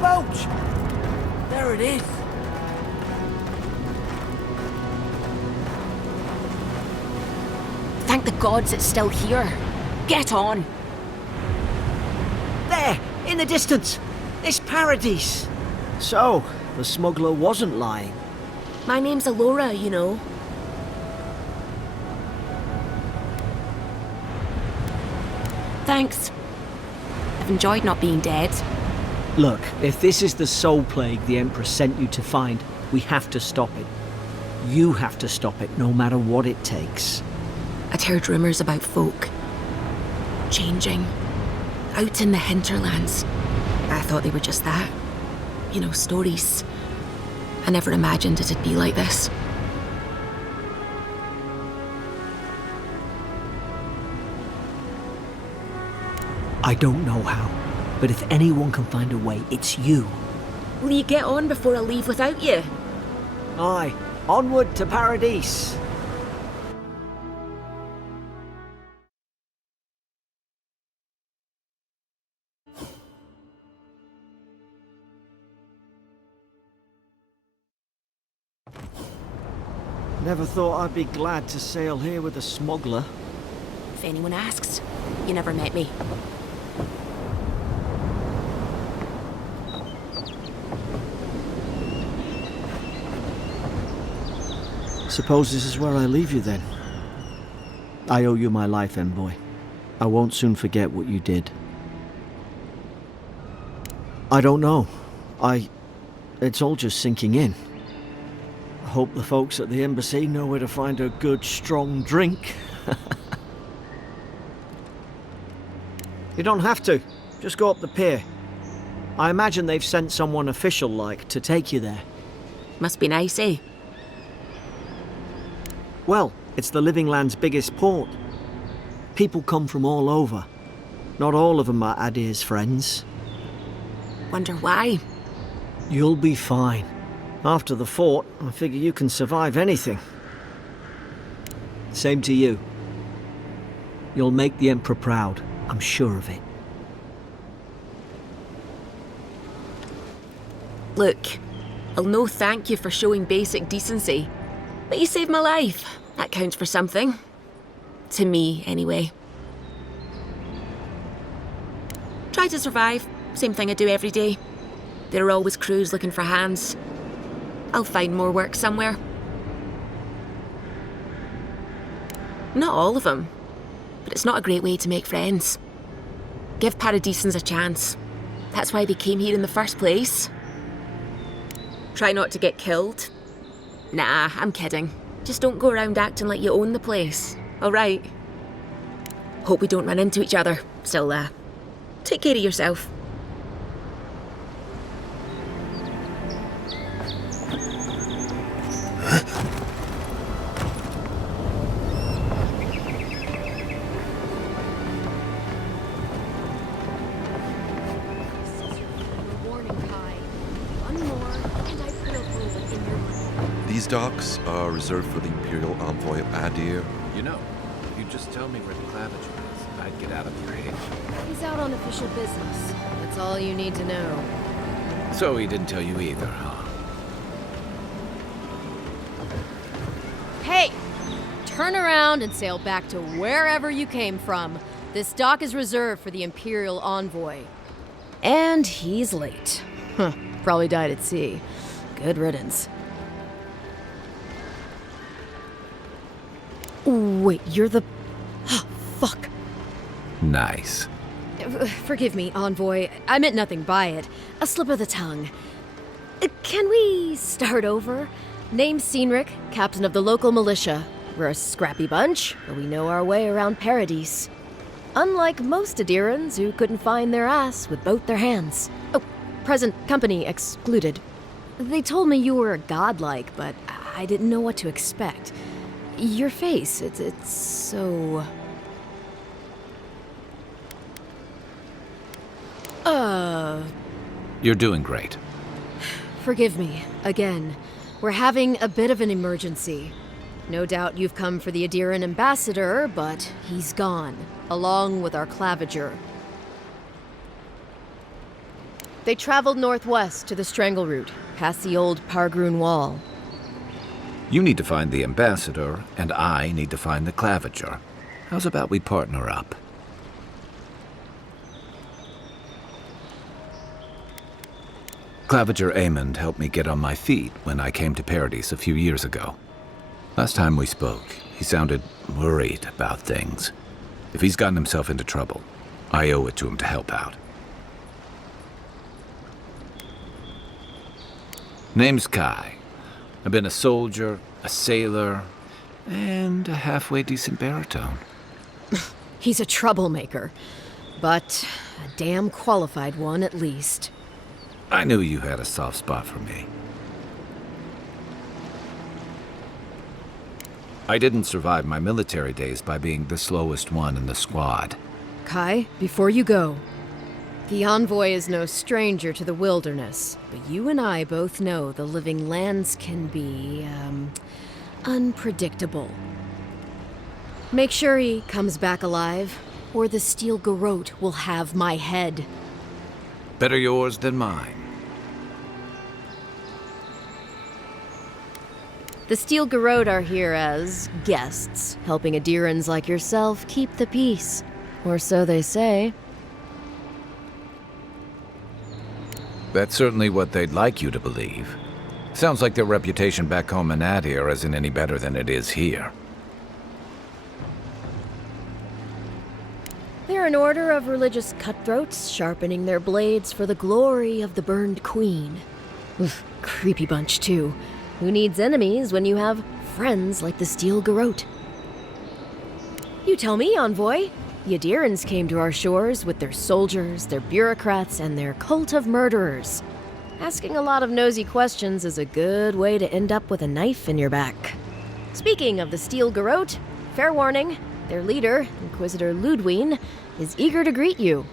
boat! There it is. Thank the gods it's still here. Get on. There, in the distance. It's Paradise. So, the smuggler wasn't lying. My name's Alora, you know. Thanks. I've enjoyed not being dead. Look, if this is the soul plague the Emperor sent you to find, we have to stop it. You have to stop it, no matter what it takes. I'd heard rumours about folk changing out in the hinterlands. I thought they were just that. You know, stories. I never imagined it'd be like this. I don't know how, but if anyone can find a way, it's you. Will you get on before I leave without you? Aye, onward to Paradise. Never thought I'd be glad to sail here with a smuggler. If anyone asks, you never met me. Suppose this is where I leave you then. I owe you my life, Envoy. I won't soon forget what you did. I don't know. It's all just sinking in. I hope the folks at the embassy know where to find a good, strong drink. You don't have to. Just go up the pier. I imagine they've sent someone official-like to take you there. Must be nice, eh? Well, it's the Living Land's biggest port. People come from all over. Not all of them are Adir's friends. Wonder why? You'll be fine. After the fort, I figure you can survive anything. Same to you. You'll make the Emperor proud, I'm sure of it. Look, I'll no thank you for showing basic decency. But you saved my life. That counts for something. To me, anyway. Try to survive. Same thing I do every day. There are always crews looking for hands. I'll find more work somewhere. Not all of them, but it's not a great way to make friends. Give Paradisans a chance. That's why they came here in the first place. Try not to get killed. Nah, I'm kidding. Just don't go around acting like you own the place, alright? Hope we don't run into each other, so take care of yourself. These docks are reserved for the Imperial Envoy of Adir. You know, if you just tell me where the claviger is, I'd get out of your hair. He's out on official business. That's all you need to know. So he didn't tell you either, huh? Hey! Turn around and sail back to wherever you came from. This dock is reserved for the Imperial Envoy. And he's late. Huh, probably died at sea. Good riddance. Wait, you're the... fuck. Nice. Forgive me, Envoy. I meant nothing by it. A slip of the tongue. Can we start over? Name's Cynric, captain of the local militia. We're a scrappy bunch, but we know our way around Paradise. Unlike most Adirans who couldn't find their ass with both their hands. Oh, present company excluded. They told me you were godlike, but I didn't know what to expect. Your face, it's so... You're doing great. Forgive me, again. We're having a bit of an emergency. No doubt you've come for the Adiran ambassador, but he's gone, along with our claviger. They traveled northwest to the Strangle Route, past the old Pargroon Wall. You need to find the ambassador, and I need to find the claviger. How's about we partner up? Claviger Amond helped me get on my feet when I came to Paradise a few years ago. Last time we spoke, he sounded worried about things. If he's gotten himself into trouble, I owe it to him to help out. Name's Kai. I've been a soldier, a sailor, and a halfway decent baritone. He's a troublemaker, but a damn qualified one at least. I knew you had a soft spot for me. I didn't survive my military days by being the slowest one in the squad. Kai, before you go, the Envoy is no stranger to the wilderness, but you and I both know the living lands can be, unpredictable. Make sure he comes back alive, or the Steel Garrote will have my head. Better yours than mine. The Steel Garrote are here as guests, helping Adirans like yourself keep the peace. Or so they say. That's certainly what they'd like you to believe. Sounds like their reputation back home in Adir isn't any better than it is here. They're an order of religious cutthroats, sharpening their blades for the glory of the burned queen. Oof, creepy bunch, too. Who needs enemies when you have friends like the Steel Garrote? You tell me, Envoy. The Adirans came to our shores with their soldiers, their bureaucrats, and their cult of murderers. Asking a lot of nosy questions is a good way to end up with a knife in your back. Speaking of the Steel Garrote, fair warning, their leader, Inquisitor Ludwine, is eager to greet you.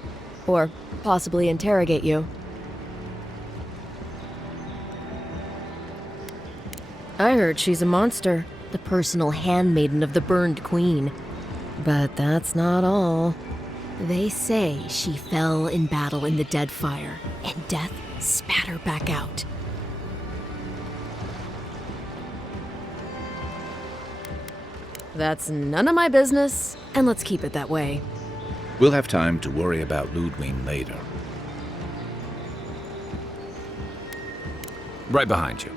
Or possibly interrogate you. I heard she's a monster, the personal handmaiden of the burned queen. But that's not all. They say she fell in battle in the Deadfire, and death spat her back out. That's none of my business, and let's keep it that way. We'll have time to worry about Ludwine later. Right behind you.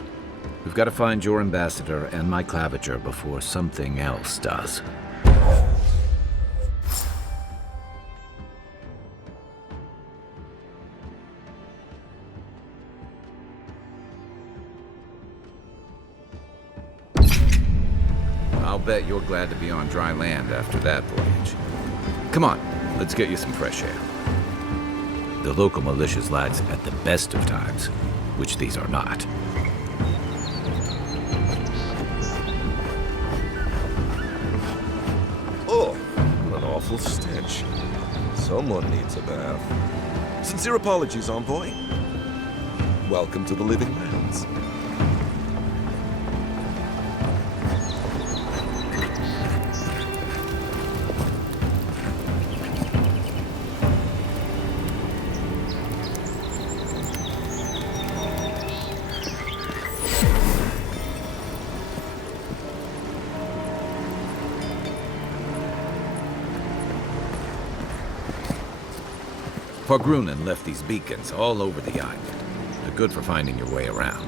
We've got to find your ambassador and my claviger before something else does. I'll bet you're glad to be on dry land after that voyage. Come on, let's get you some fresh air. The local militia's lads at the best of times, which these are not. Oh, what an awful stench. Someone needs a bath. Sincere apologies, Envoy. Welcome to the Living Lands. Pargrunen left these beacons all over the island. They're good for finding your way around.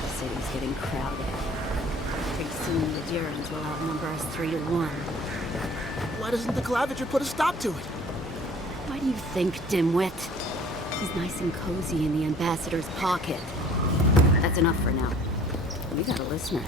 The city's getting crowded. Pretty soon the Adirans will outnumber us 3-1. Why doesn't the Claviger put a stop to it? Why do you think, dimwit? He's nice and cozy in the ambassador's pocket. That's enough for now. We got a listener.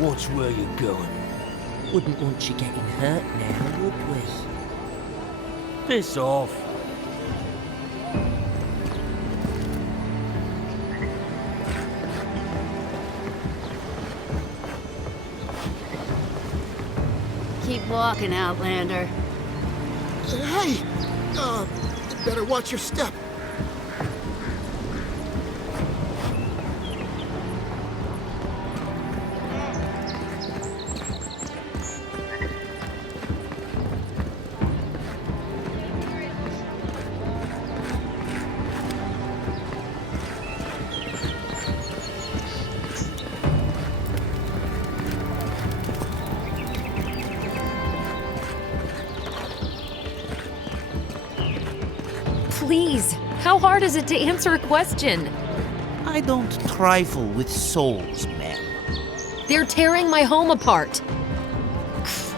Watch where you're going. Wouldn't want you getting hurt now, would we? Piss off. Keep walking, Outlander. Hey! You better watch your step. Please, how hard is it to answer a question? I don't trifle with souls, ma'am. They're tearing my home apart.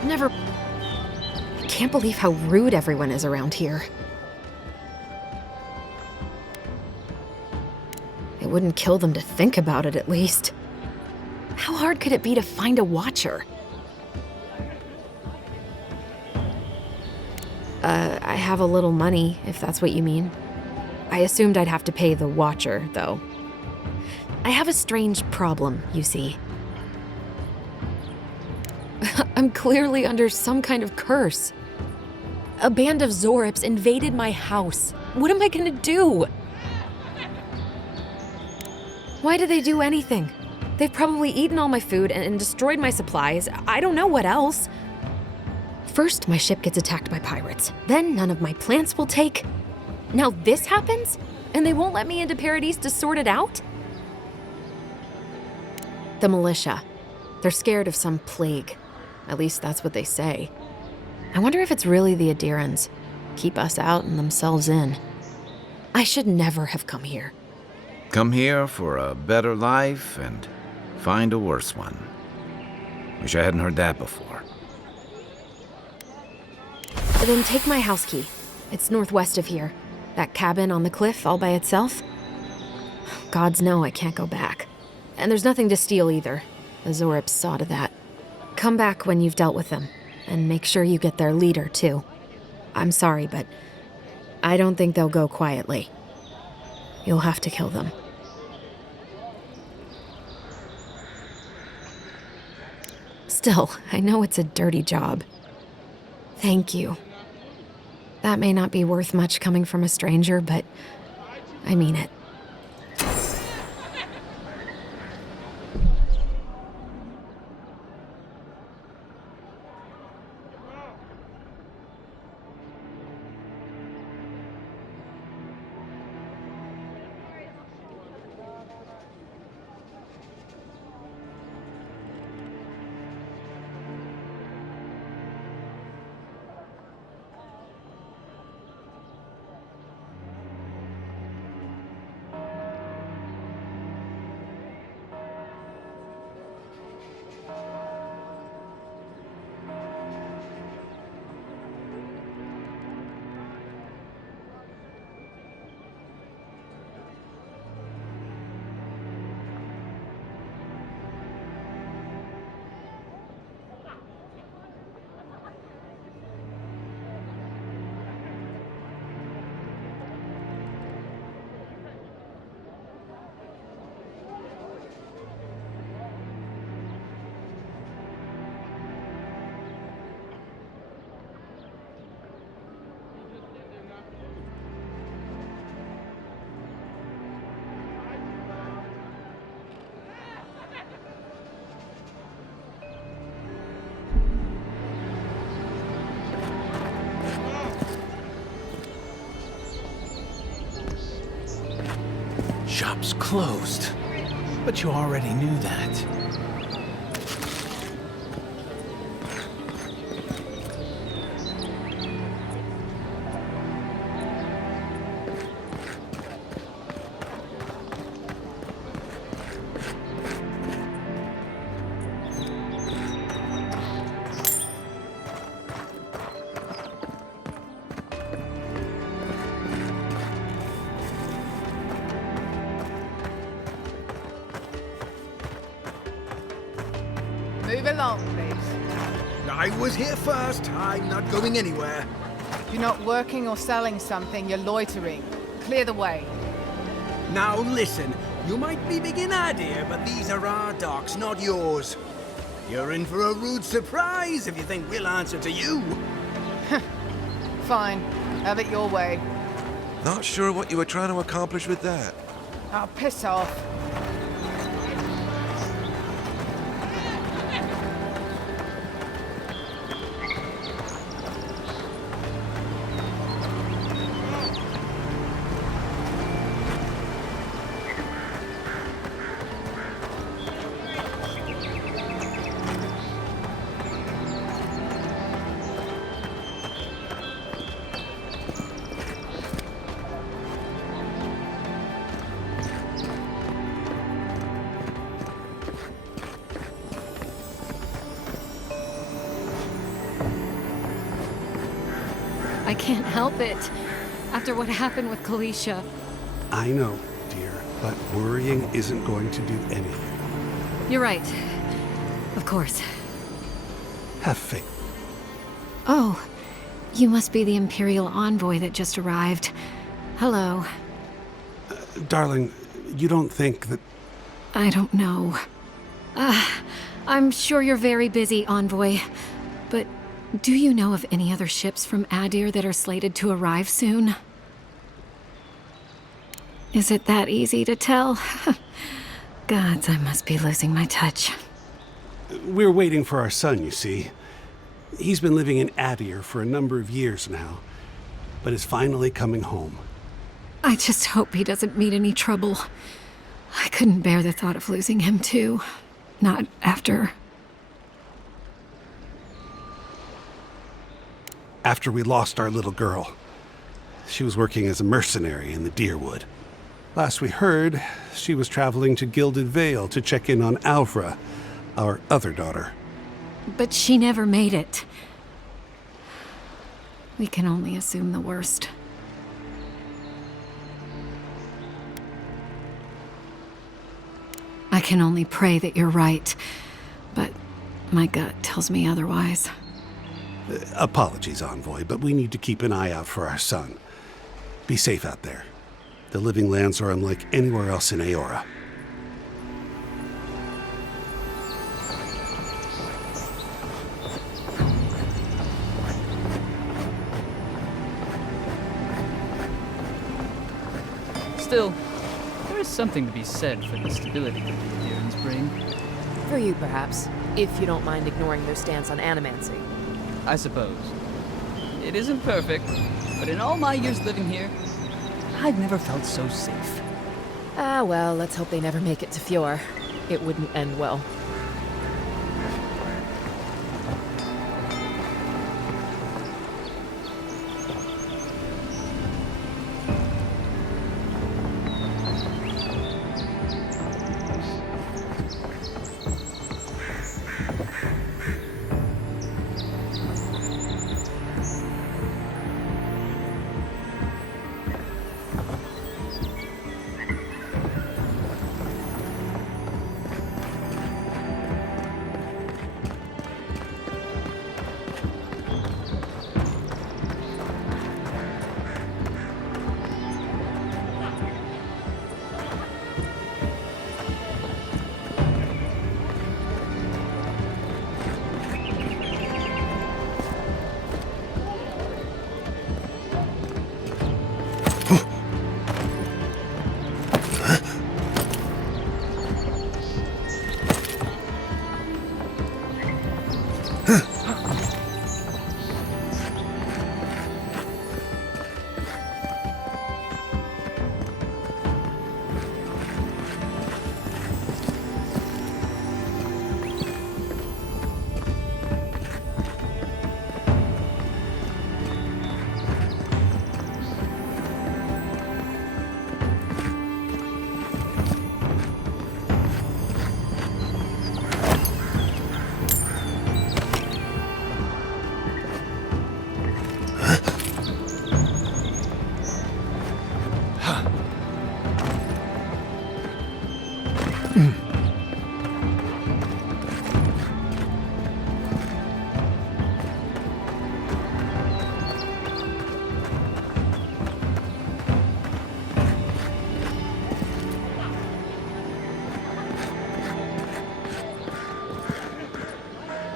Never. I can't believe how rude everyone is around here. It wouldn't kill them to think about it, at least. How hard could it be to find a watcher? I have a little money, if that's what you mean. I assumed I'd have to pay the watcher, though. I have a strange problem, you see. I'm clearly under some kind of curse. A band of Zorips invaded my house. What am I gonna do? Why did they do anything? They've probably eaten all my food and destroyed my supplies. I don't know what else. First, my ship gets attacked by pirates. Then none of my plants will take. Now this happens? And they won't let me into Paradise to sort it out? The militia. They're scared of some plague. At least that's what they say. I wonder if it's really the Adirans. Keep us out and themselves in. I should never have come here. Come here for a better life and find a worse one. Wish I hadn't heard that before. Then take my house key. It's northwest of here. That cabin on the cliff all by itself. Gods know I can't go back. And there's nothing to steal either. The Zorips saw to that. Come back when you've dealt with them. And make sure you get their leader, too. I'm sorry, but I don't think they'll go quietly. You'll have to kill them. Still, I know it's a dirty job. Thank you. That may not be worth much coming from a stranger, but I mean it. Shop's closed. But you already knew that. Move along, please. I was here first. I'm not going anywhere. If you're not working or selling something, you're loitering. Clear the way. Now listen, you might be big in idea, but these are our docks, not yours. You're in for a rude surprise if you think we'll answer to you. Fine. Have it your way. Not sure what you were trying to accomplish with that. I'll piss off. I can't help it. After what happened with Kalisha. I know, dear, but worrying isn't going to do anything. You're right. Of course. Have faith. Oh, you must be the Imperial envoy that just arrived. Hello. Darling, you don't think that... I don't know. I'm sure you're very busy, envoy. But do you know of any other ships from Adir that are slated to arrive soon? Is it that easy to tell? Gods, I must be losing my touch. We're waiting for our son, you see. He's been living in Adir for a number of years now, but is finally coming home. I just hope he doesn't meet any trouble. I couldn't bear the thought of losing him, too. Not after... After we lost our little girl. She was working as a mercenary in the Deerwood. Last we heard, she was traveling to Gilded Vale to check in on Alvra, our other daughter. But she never made it. We can only assume the worst. I can only pray that you're right, but my gut tells me otherwise. Apologies, Envoy, but we need to keep an eye out for our son. Be safe out there. The Living Lands are unlike anywhere else in Aora. Still, there is something to be said for the stability that the Adirans bring. For you, perhaps, if you don't mind ignoring their stance on animancy. I suppose. It isn't perfect, but in all my years living here, I've never felt so safe. Ah, well, let's hope they never make it to Fjord. It wouldn't end well.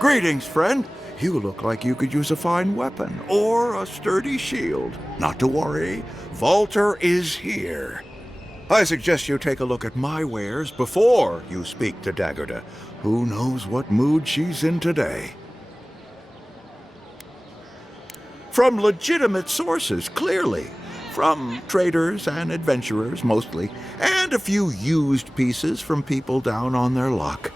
Greetings, friend. You look like you could use a fine weapon or a sturdy shield. Not to worry, Walter is here. I suggest you take a look at my wares before you speak to Daggerda. Who knows what mood she's in today? From legitimate sources, clearly. From traders and adventurers, mostly, and a few used pieces from people down on their luck.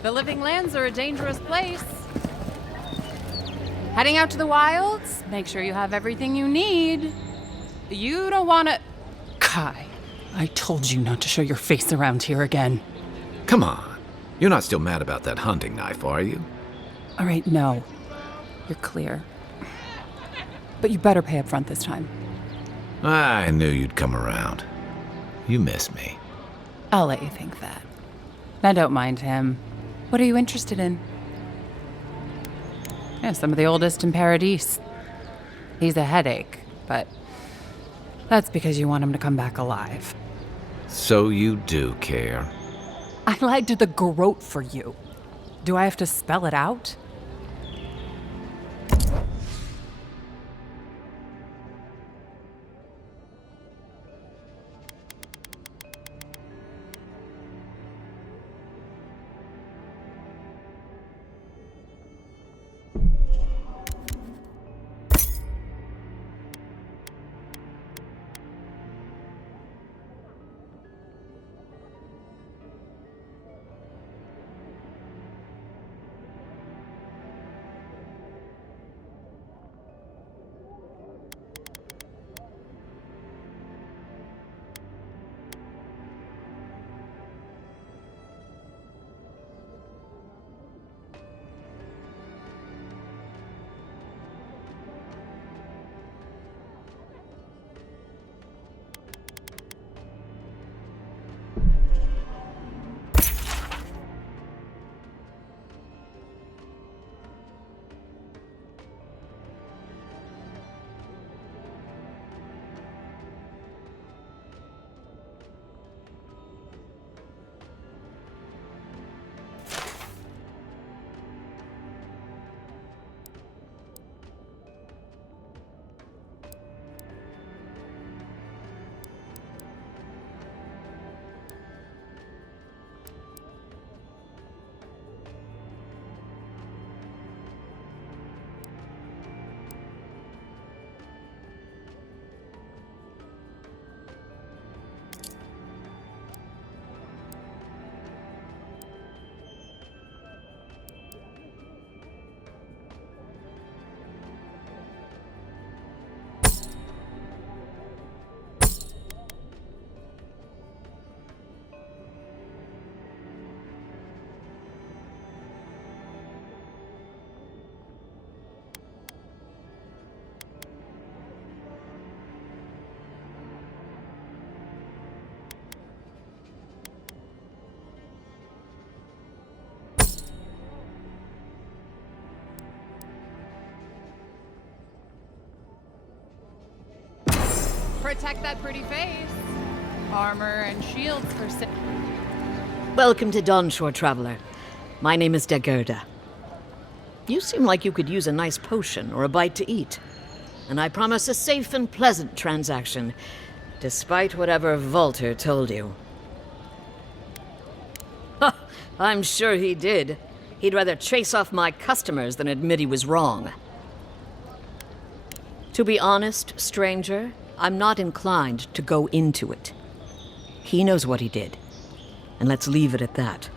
The living lands are a dangerous place. Heading out to the wilds? Make sure you have everything you need. You don't want to... Kai, I told you not to show your face around here again. Come on. You're not still mad about that hunting knife, are you? All right, no. You're clear. But you better pay up front this time. I knew you'd come around. You miss me. I'll let you think that. Now don't mind him. What are you interested in? Yeah, some of the oldest in Paradise. He's a headache, but that's because you want him to come back alive. So you do care. I lied to the Garrote for you. Do I have to spell it out? Protect that pretty face. Armor and shields for sale. Welcome to Dawnshore, Traveler. My name is Daggerda. You seem like you could use a nice potion or a bite to eat. And I promise a safe and pleasant transaction, despite whatever Walter told you. Ha! I'm sure he did. He'd rather chase off my customers than admit he was wrong. To be honest, stranger, I'm not inclined to go into it. He knows what he did. And let's leave it at that.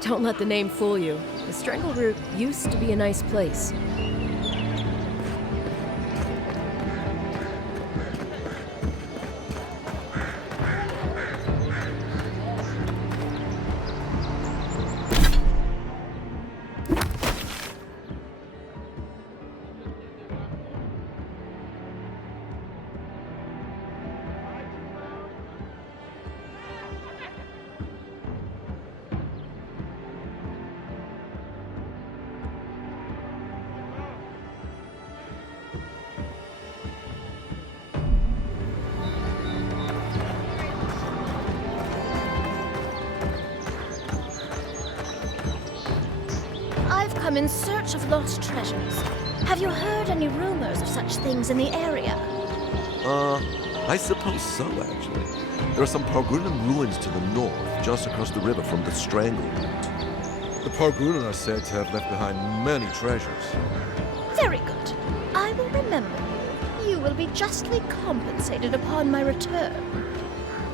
Don't let the name fool you. The Strangle Root used to be a nice place. I've come in search of lost treasures. Have you heard any rumors of such things in the area? I suppose so, actually. There are some Pargrunan ruins to the north, just across the river from the Strangle Root. The Pargrunan are said to have left behind many treasures. Very good. I will remember you. You will be justly compensated upon my return.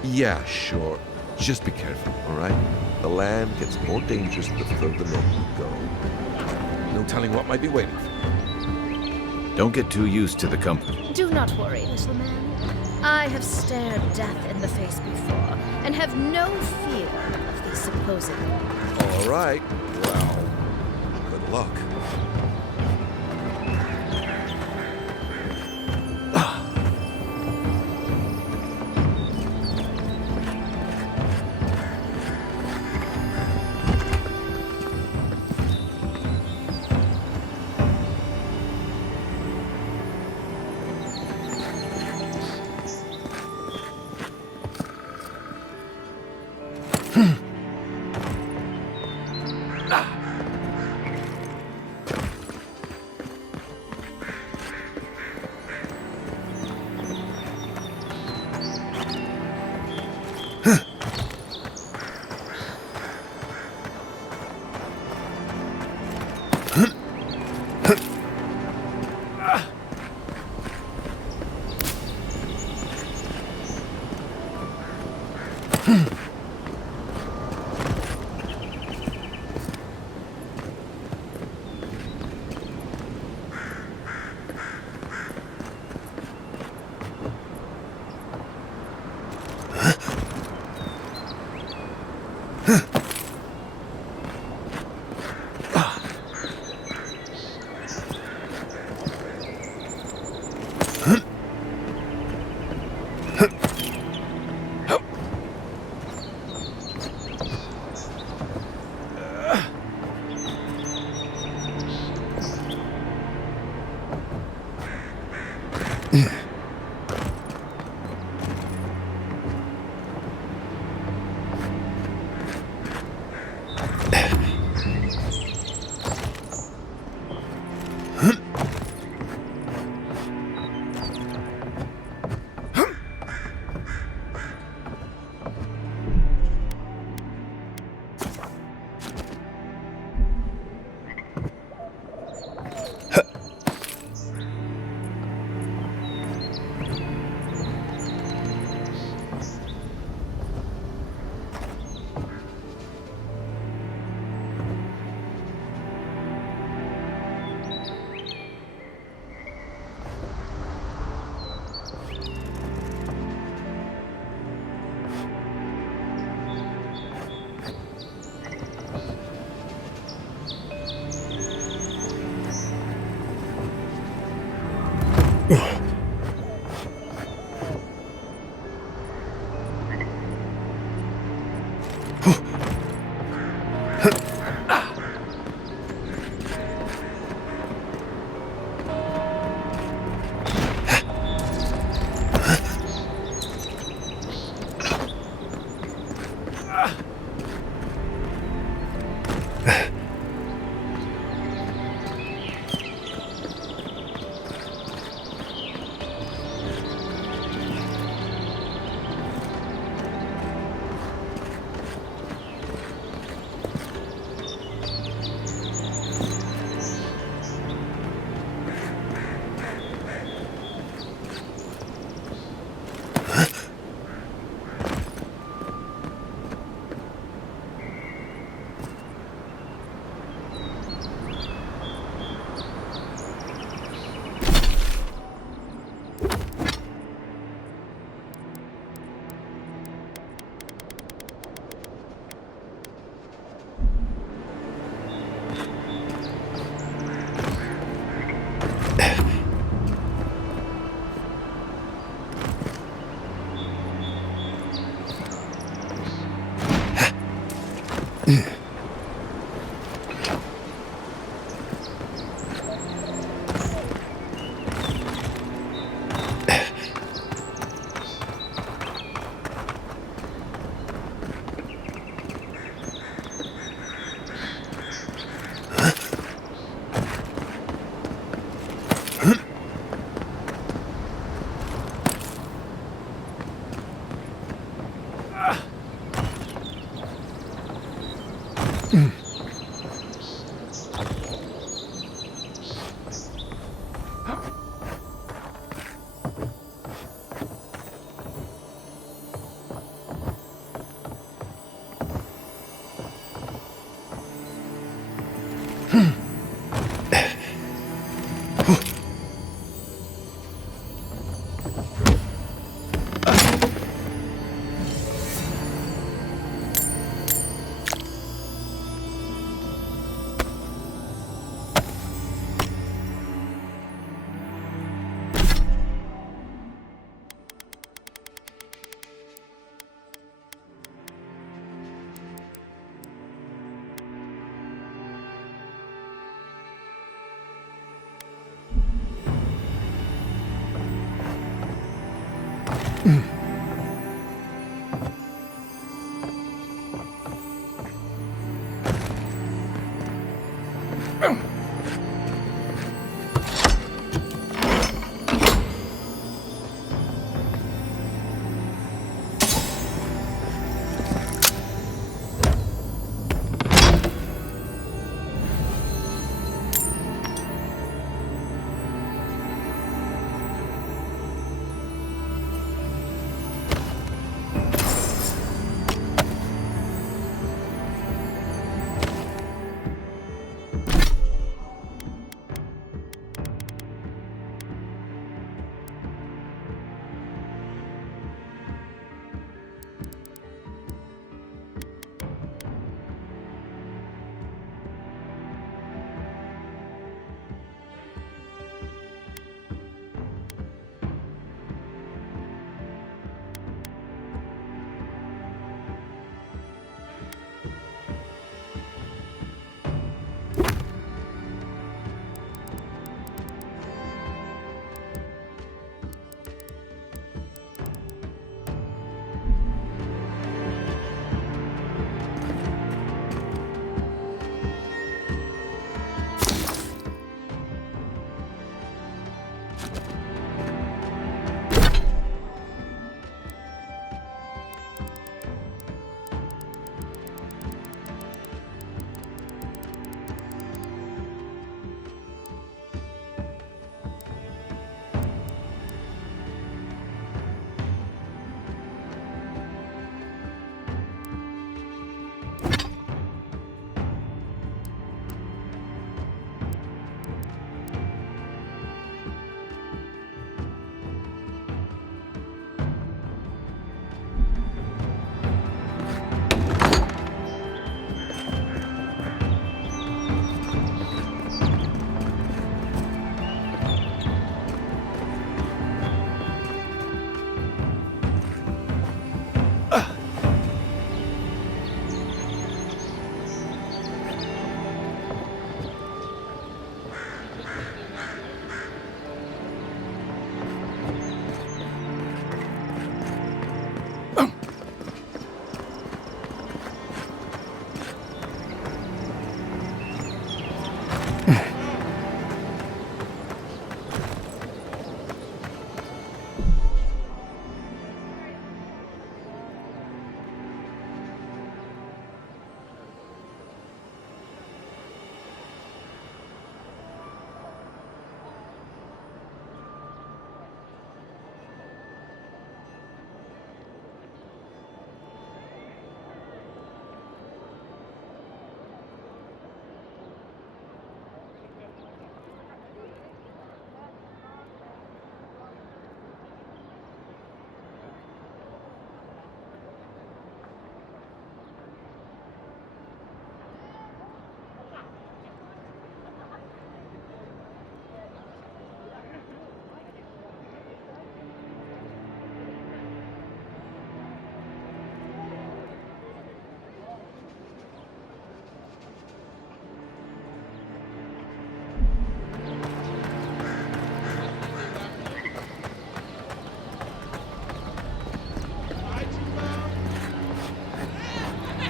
Yeah, sure. Just be careful, all right? The land gets more dangerous the further north you go. No telling what might be waiting for you. Don't get too used to the company. Do not worry, little man. I have stared death in the face before, and have no fear of the supposed. All right. Well, good luck.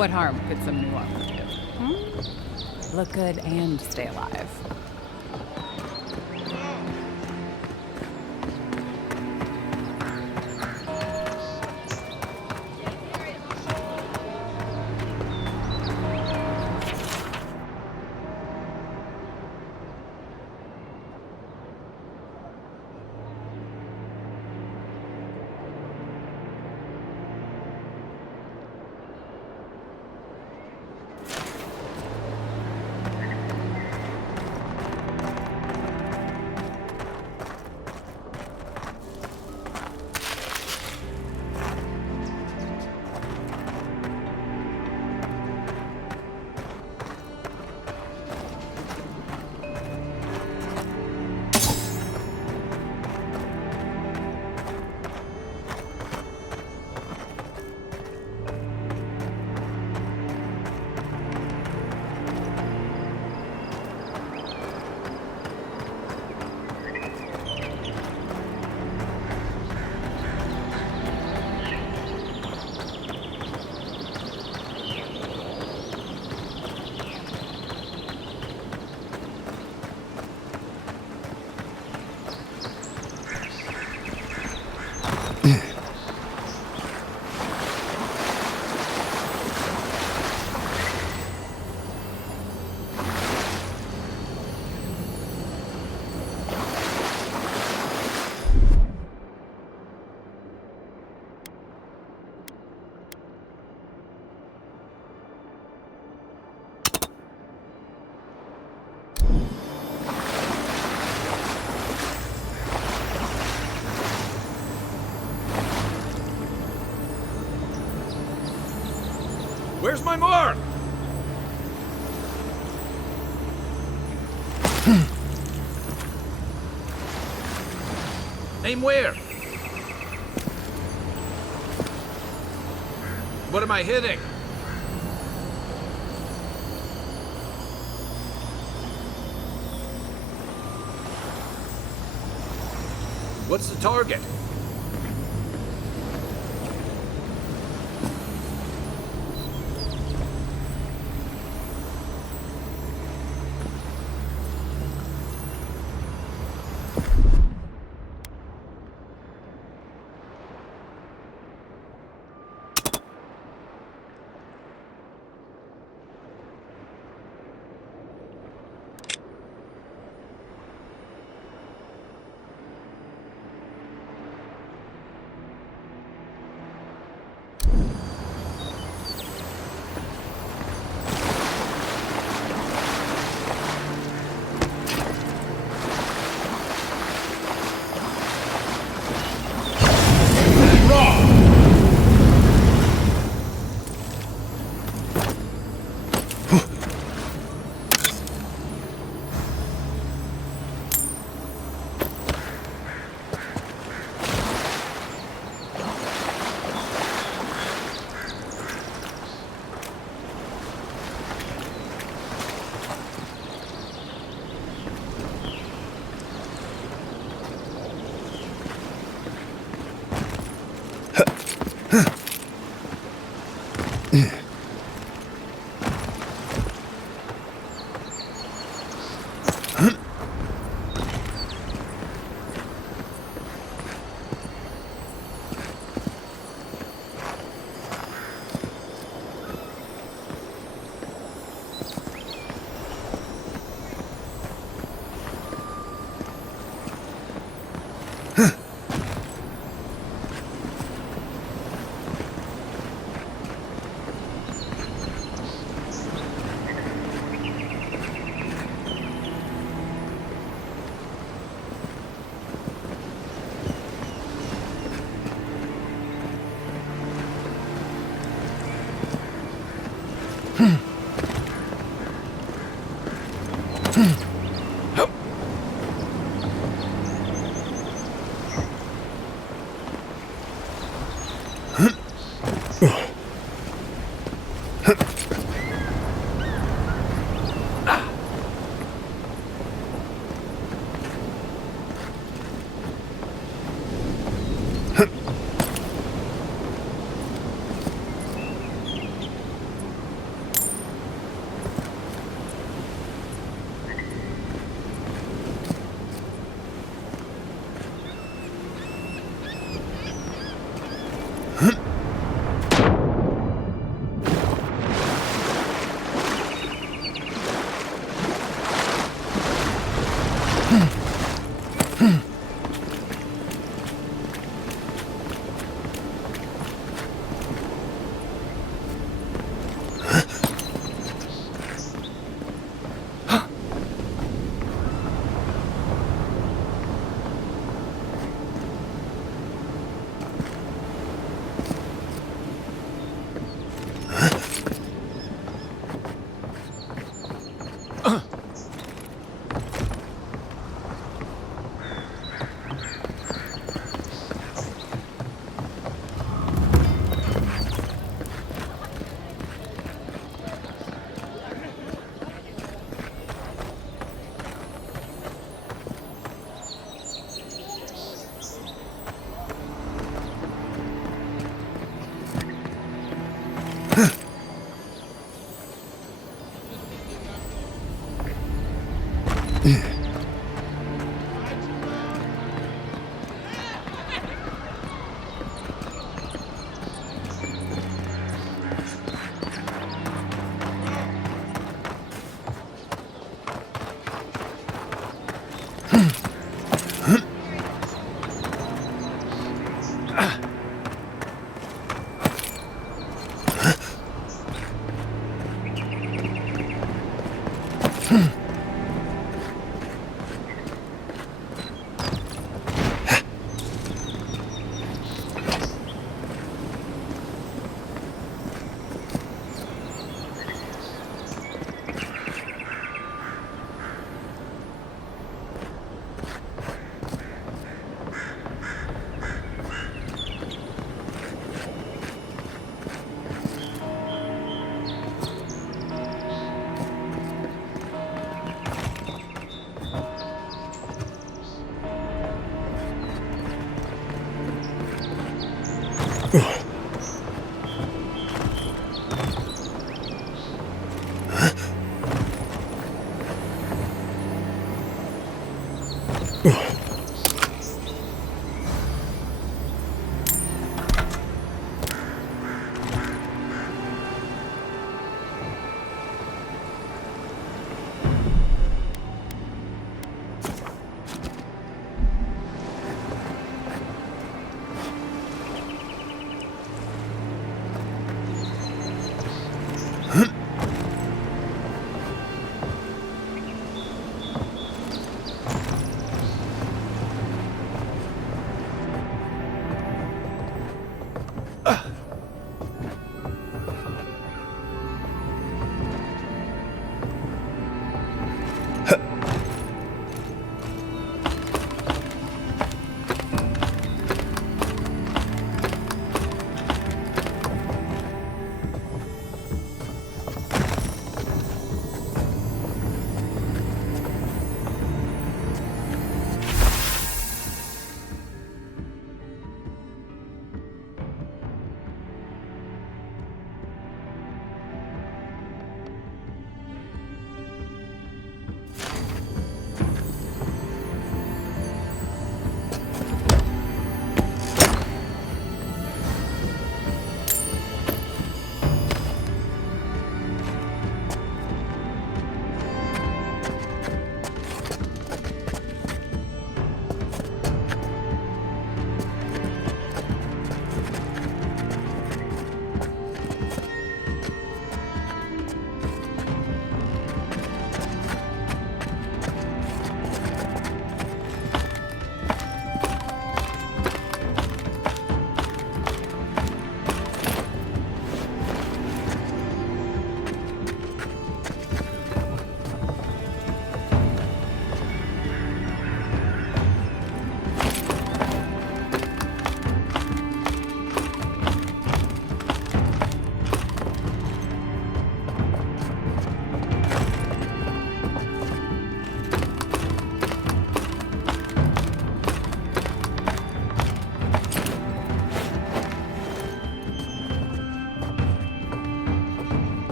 What harm could some new armor do? Hmm? Look good and stay alive. Where's my mark? Aim where? What am I hitting? What's the target?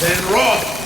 Then roll!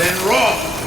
Then roll!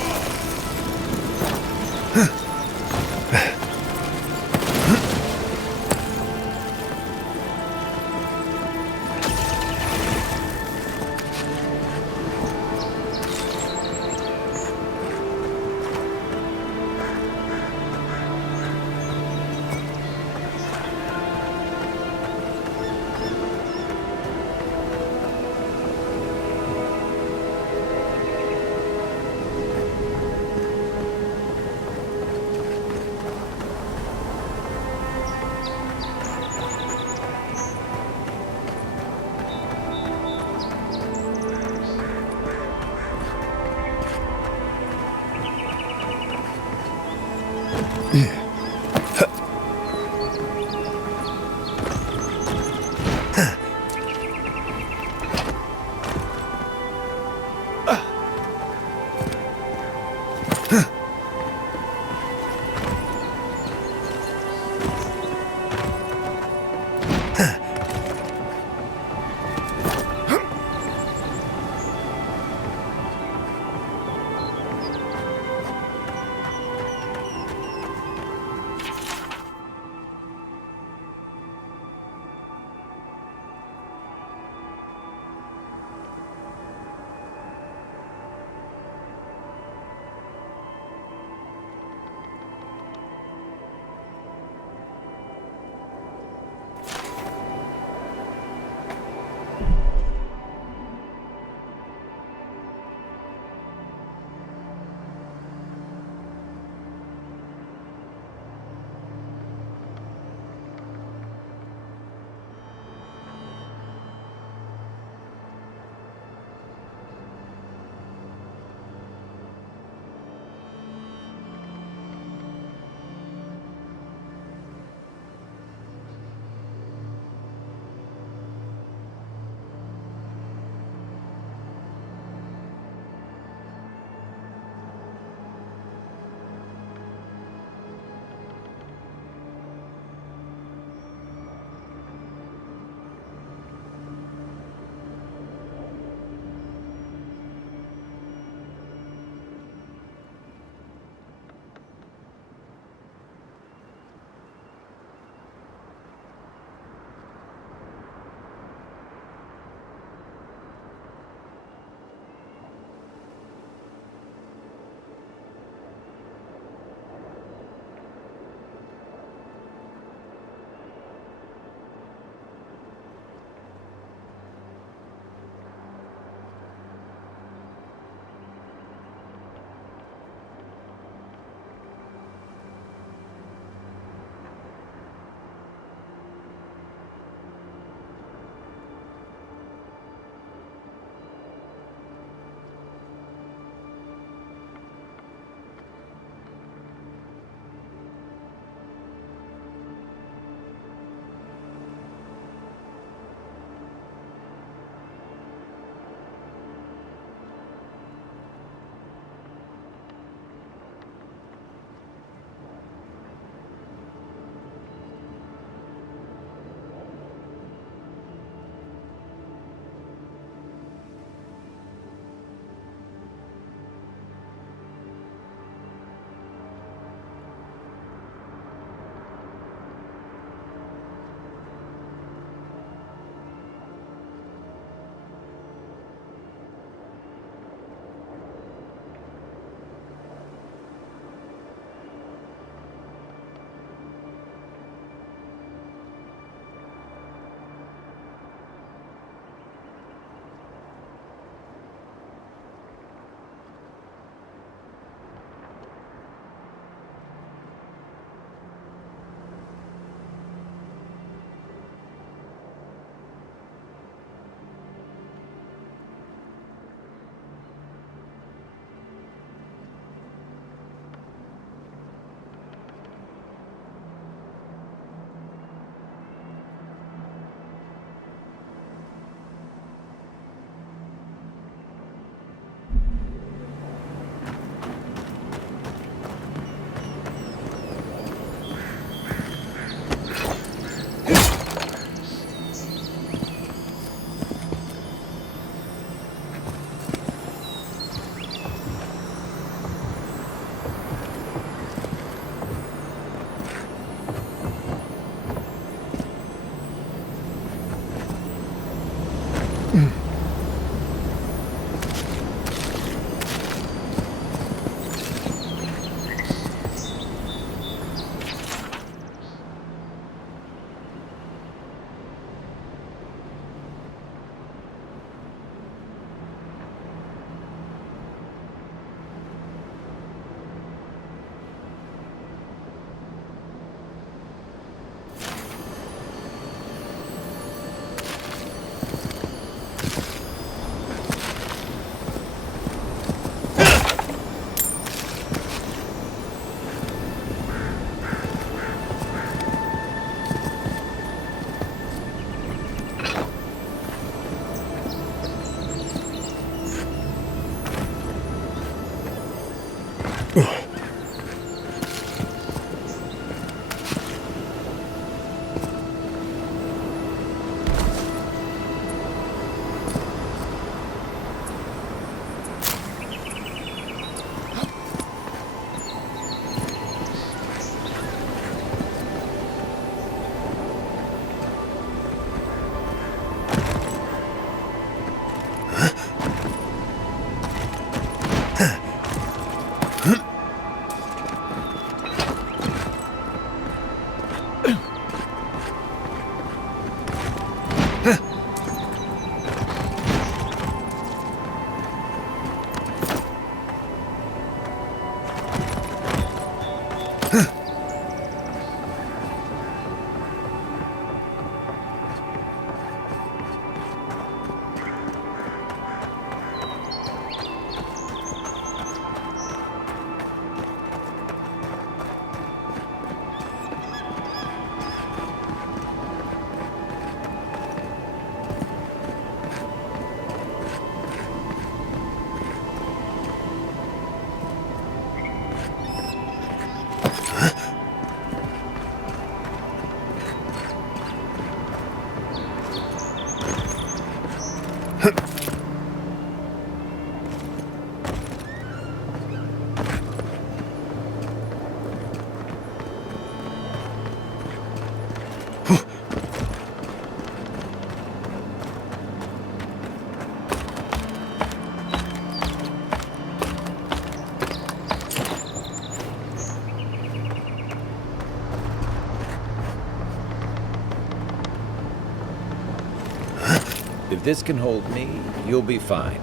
If this can hold me, you'll be fine.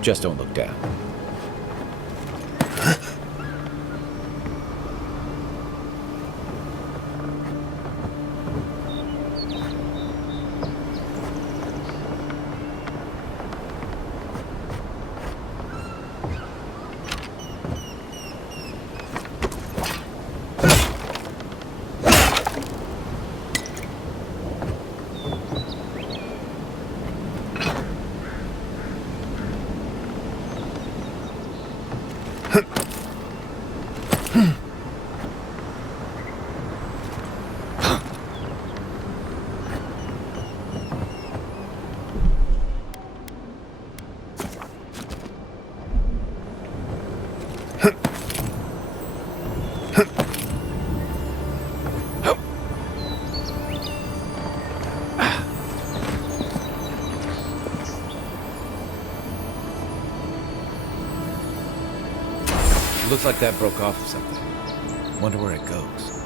Just don't look down. Looks like that broke off of something. Wonder where it goes.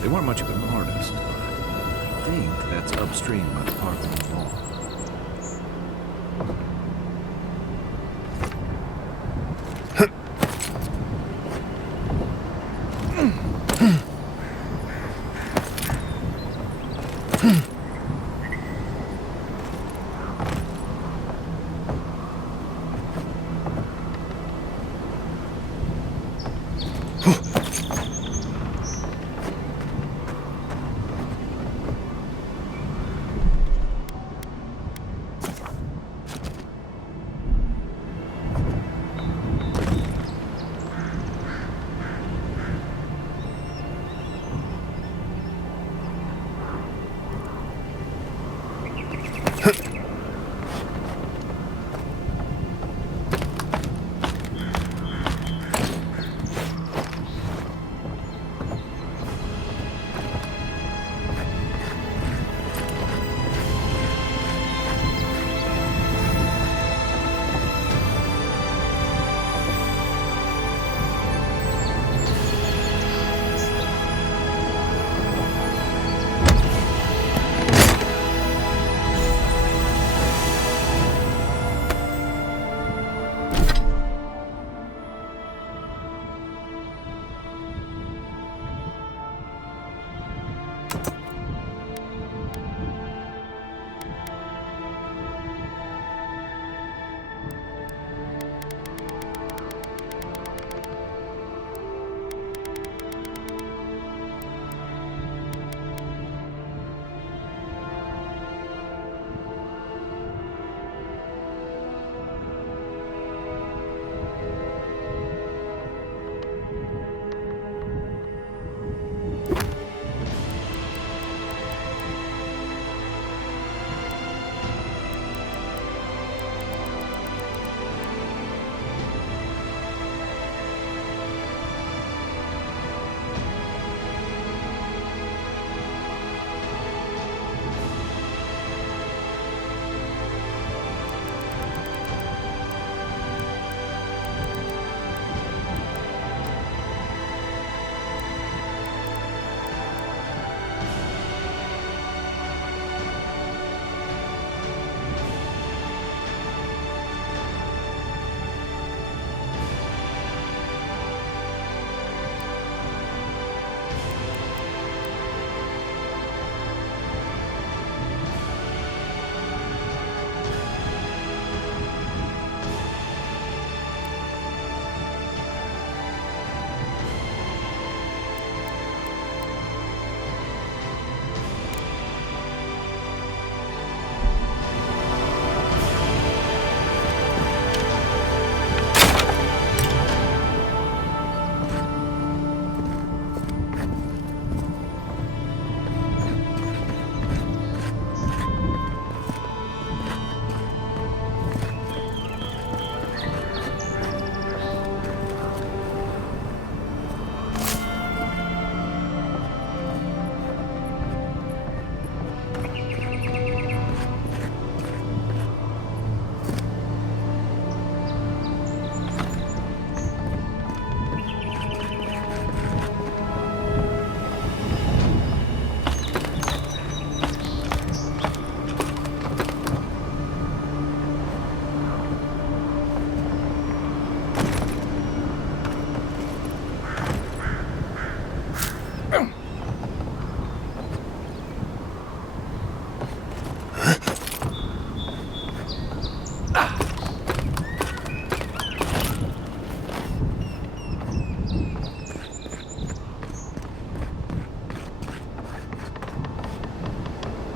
They weren't much of an artist, but I think that's upstream by the park on the wall.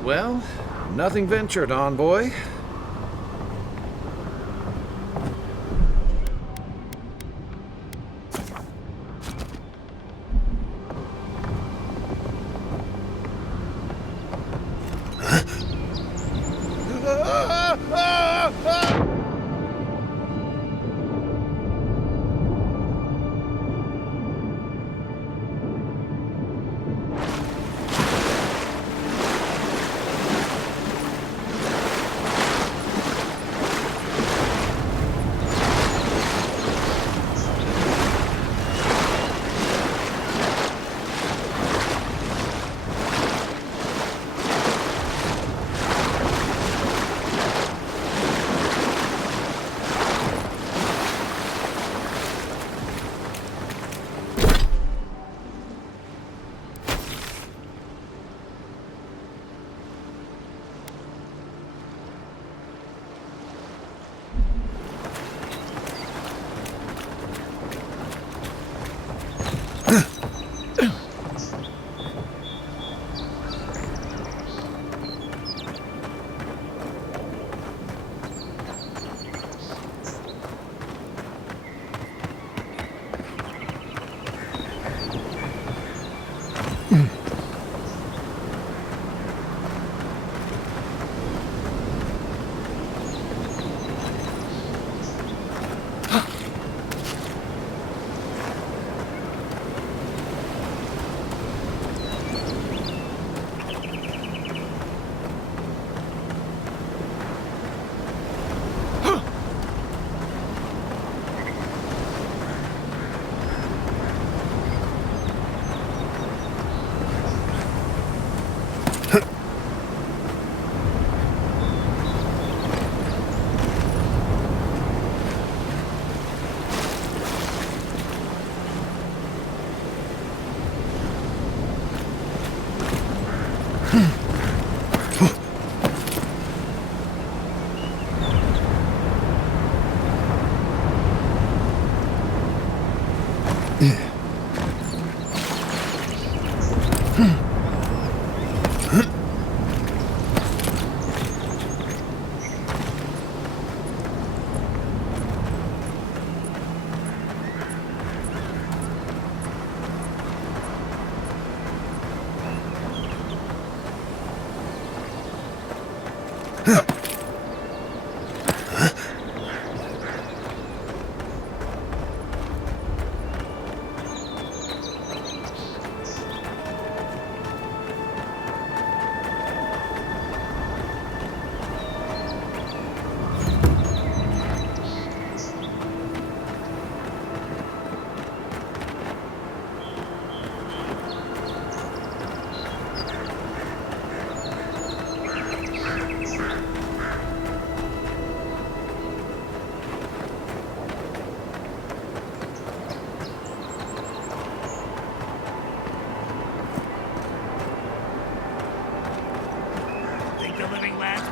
Well, nothing ventured, envoy.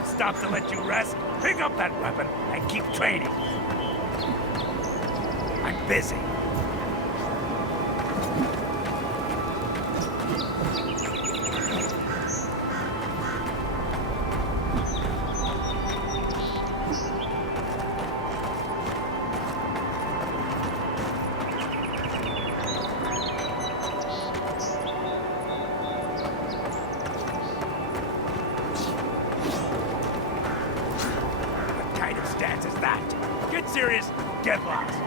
Stop to let you rest. Pick up that weapon and keep training. I'm busy. Get serious, get lost.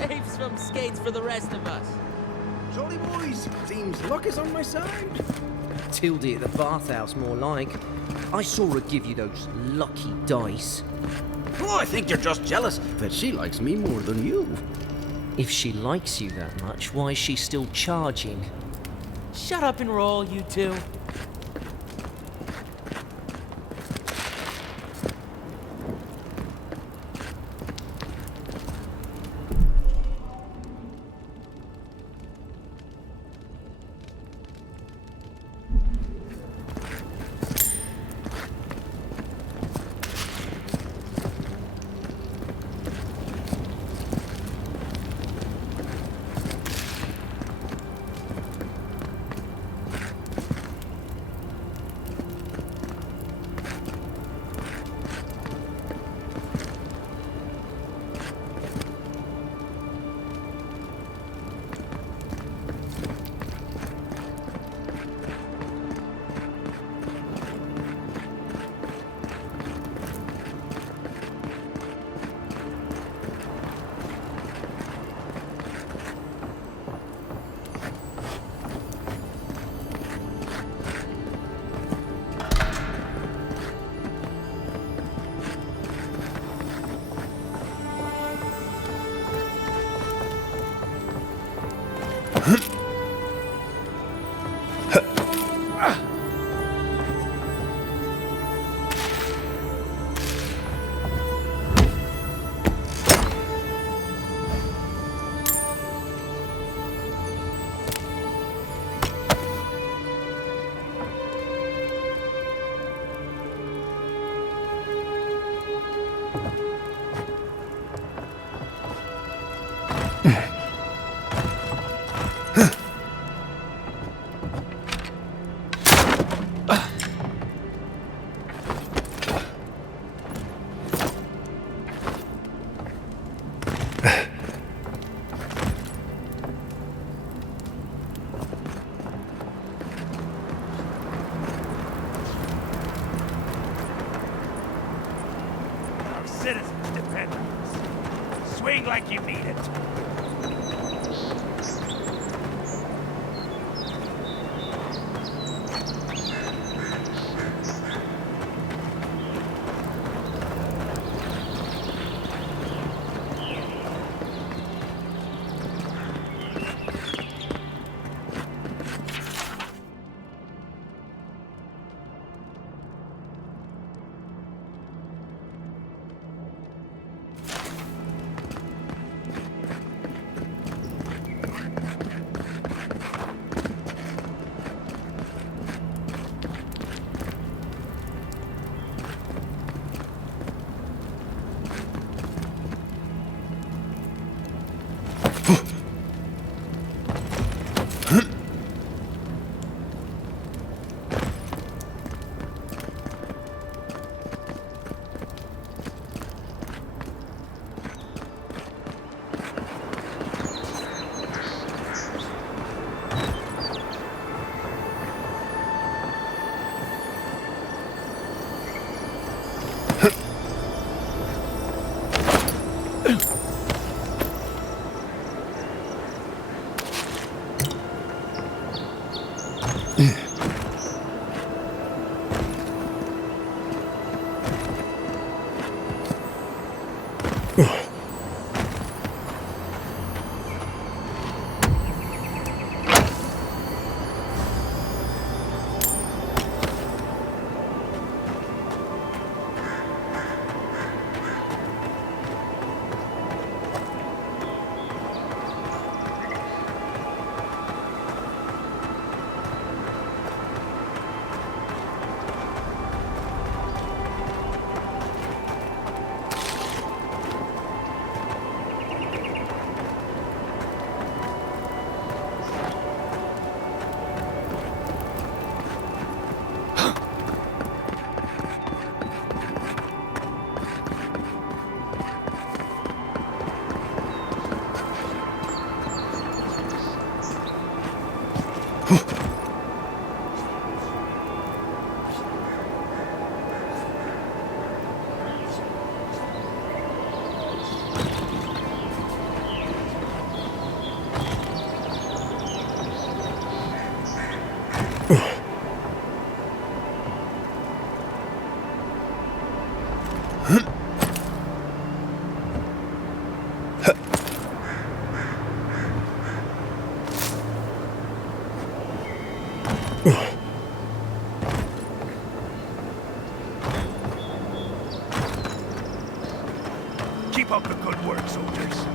Saves from skates for the rest of us. Jolly boys, seems luck is on my side. Tildy at the bathhouse, more like. I saw her give you those lucky dice. Oh, I think you're just jealous that she likes me more than you. If she likes you that much, why is she still charging? Shut up and roll, you two. Huh. citizens depend on this. Swing like you mean it. Keep up the good work, soldiers.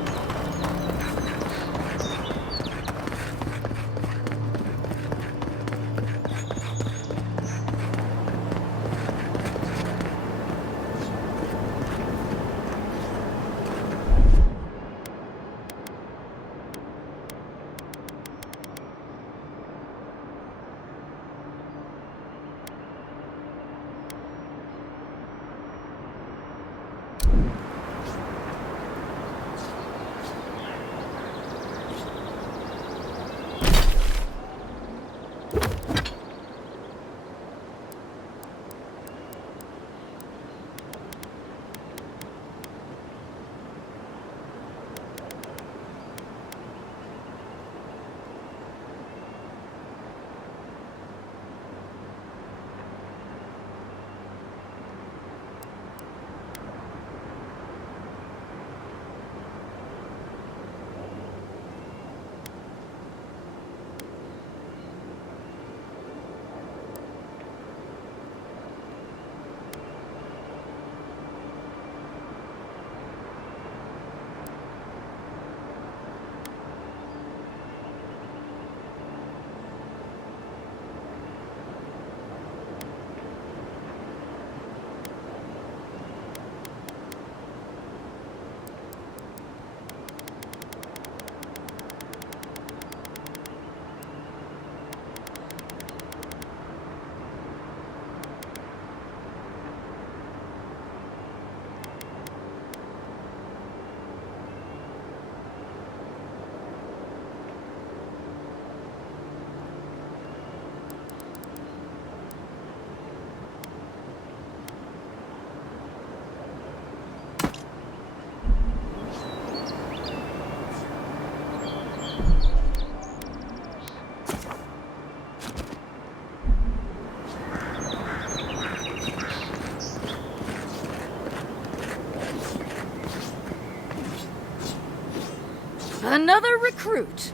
Another recruit.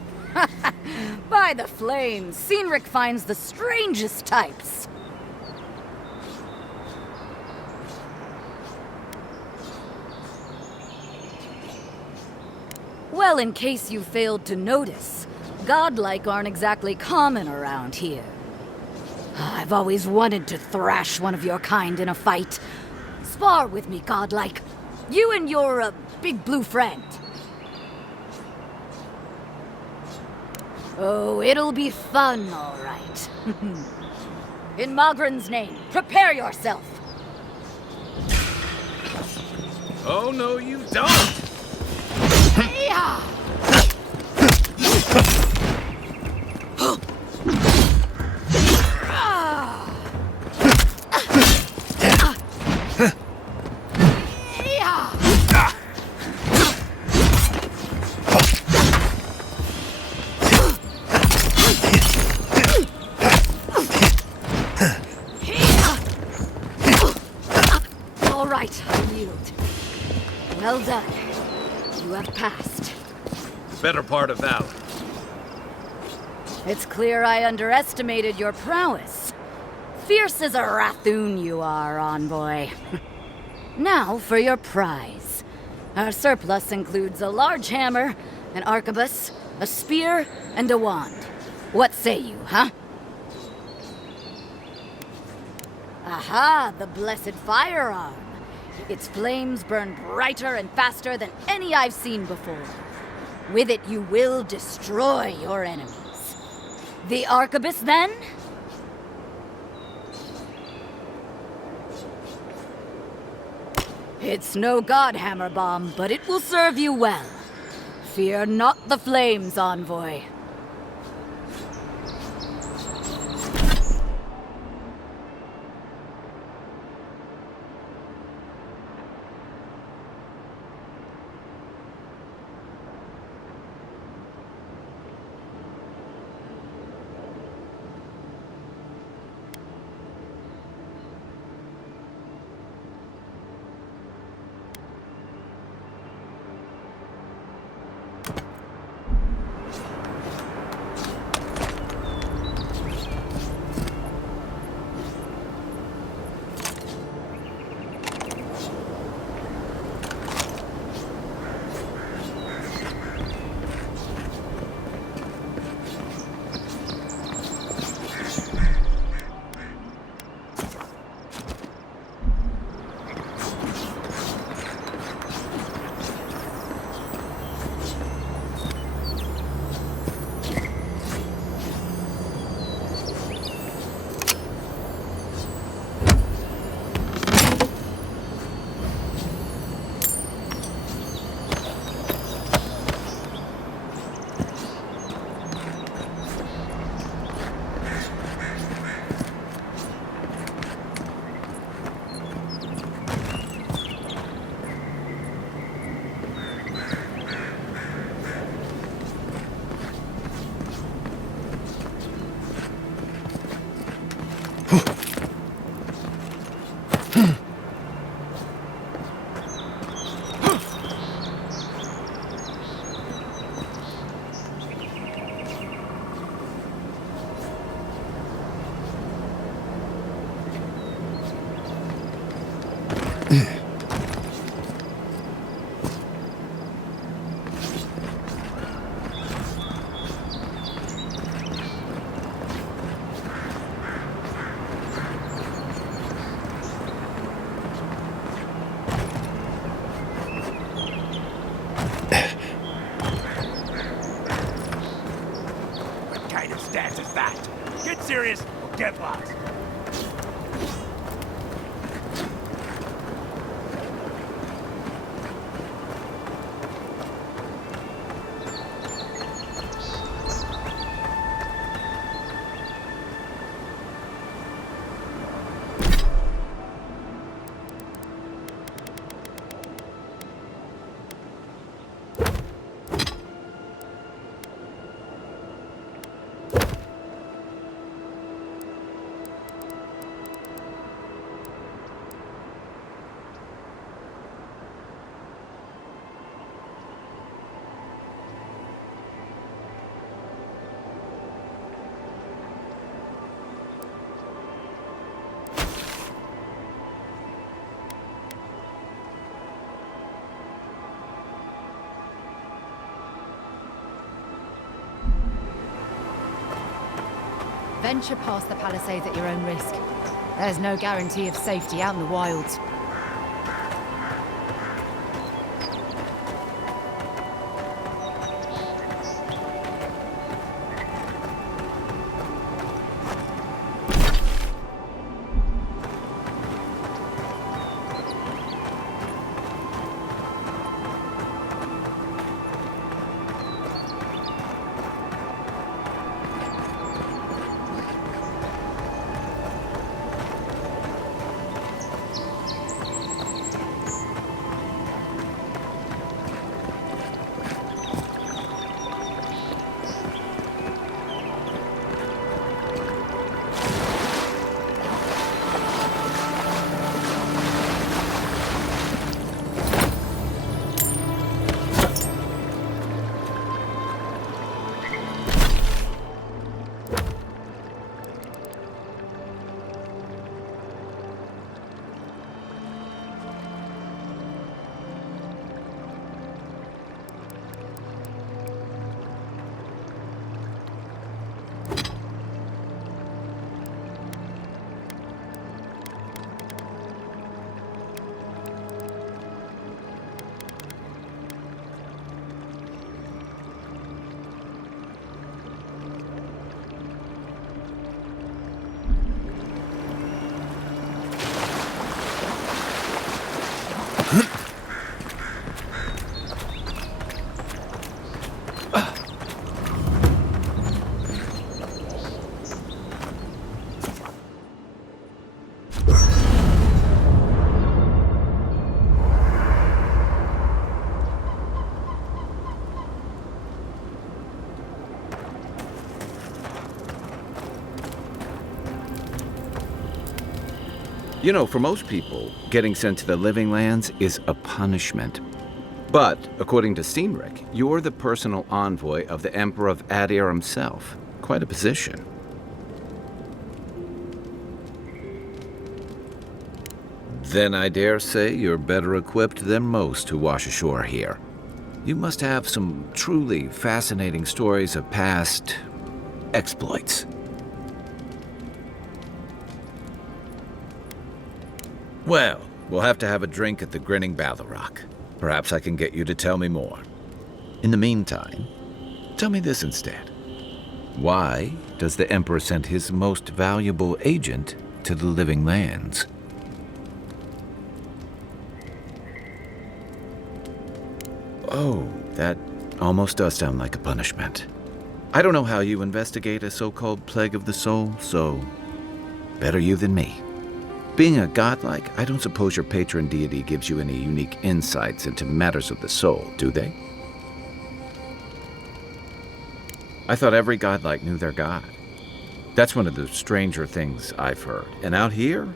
By the flames, Cynric finds the strangest types. Well, in case you failed to notice, godlike aren't exactly common around here. I've always wanted to thrash one of your kind in a fight. Spar with me, godlike. You and your, big blue friend. Oh, it'll be fun, all right. In Magran's name, prepare yourself. Oh, no, you don't! Yeah! All right, I yield. Well done. You have passed. Better part of Valor. It's clear I underestimated your prowess. Fierce as a Rathoon you are, envoy. Now for your prize. Our surplus includes a large hammer, an arquebus, a spear, and a wand. What say you, huh? Aha, the blessed firearm. Its flames burn brighter and faster than any I've seen before. With it, you will destroy your enemies. The arquebus, then? It's no godhammer bomb, but it will serve you well. Fear not the flames, envoy. Serious or get lost. venture past the palisades at your own risk. There's no guarantee of safety out in the wilds. You know, for most people, getting sent to the Living Lands is a punishment. But, according to Cynric, you're the personal envoy of the Emperor of Adir himself. Quite a position. Then I dare say you're better equipped than most who wash ashore here. You must have some truly fascinating stories of past exploits. Well, we'll have to have a drink at the Grinning Ballarrock. Perhaps I can get you to tell me more. In the meantime, tell me this instead. Why does the Emperor send his most valuable agent to the Living Lands? Oh, that almost does sound like a punishment. I don't know how you investigate a so-called plague of the soul, so better you than me. Being a godlike, I don't suppose your patron deity gives you any unique insights into matters of the soul, do they? I thought every godlike knew their god. That's one of the stranger things I've heard. And out here,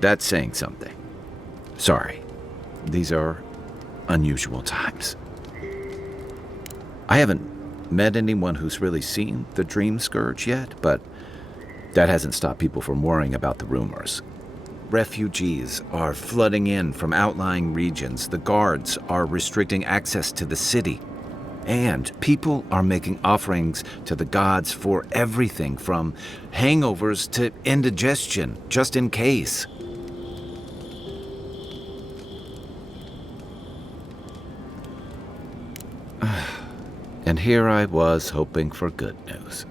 that's saying something. Sorry, these are unusual times. I haven't met anyone who's really seen the Dream Scourge yet, but that hasn't stopped people from worrying about the rumors. Refugees are flooding in from outlying regions. The guards are restricting access to the city. And people are making offerings to the gods for everything from hangovers to indigestion, just in case. And here I was hoping for good news.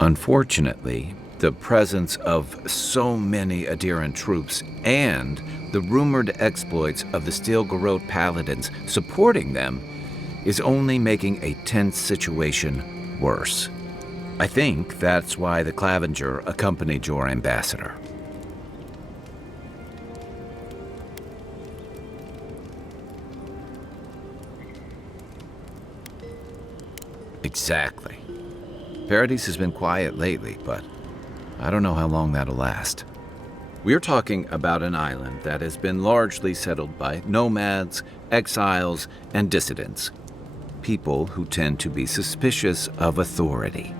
Unfortunately, the presence of so many Adiran troops and the rumored exploits of the Steel Garrote paladins supporting them is only making a tense situation worse. I think that's why the Clavenger accompanied your ambassador. Exactly. Paradise has been quiet lately, but I don't know how long that'll last. We're talking about an island that has been largely settled by nomads, exiles, and dissidents. People who tend to be suspicious of authority.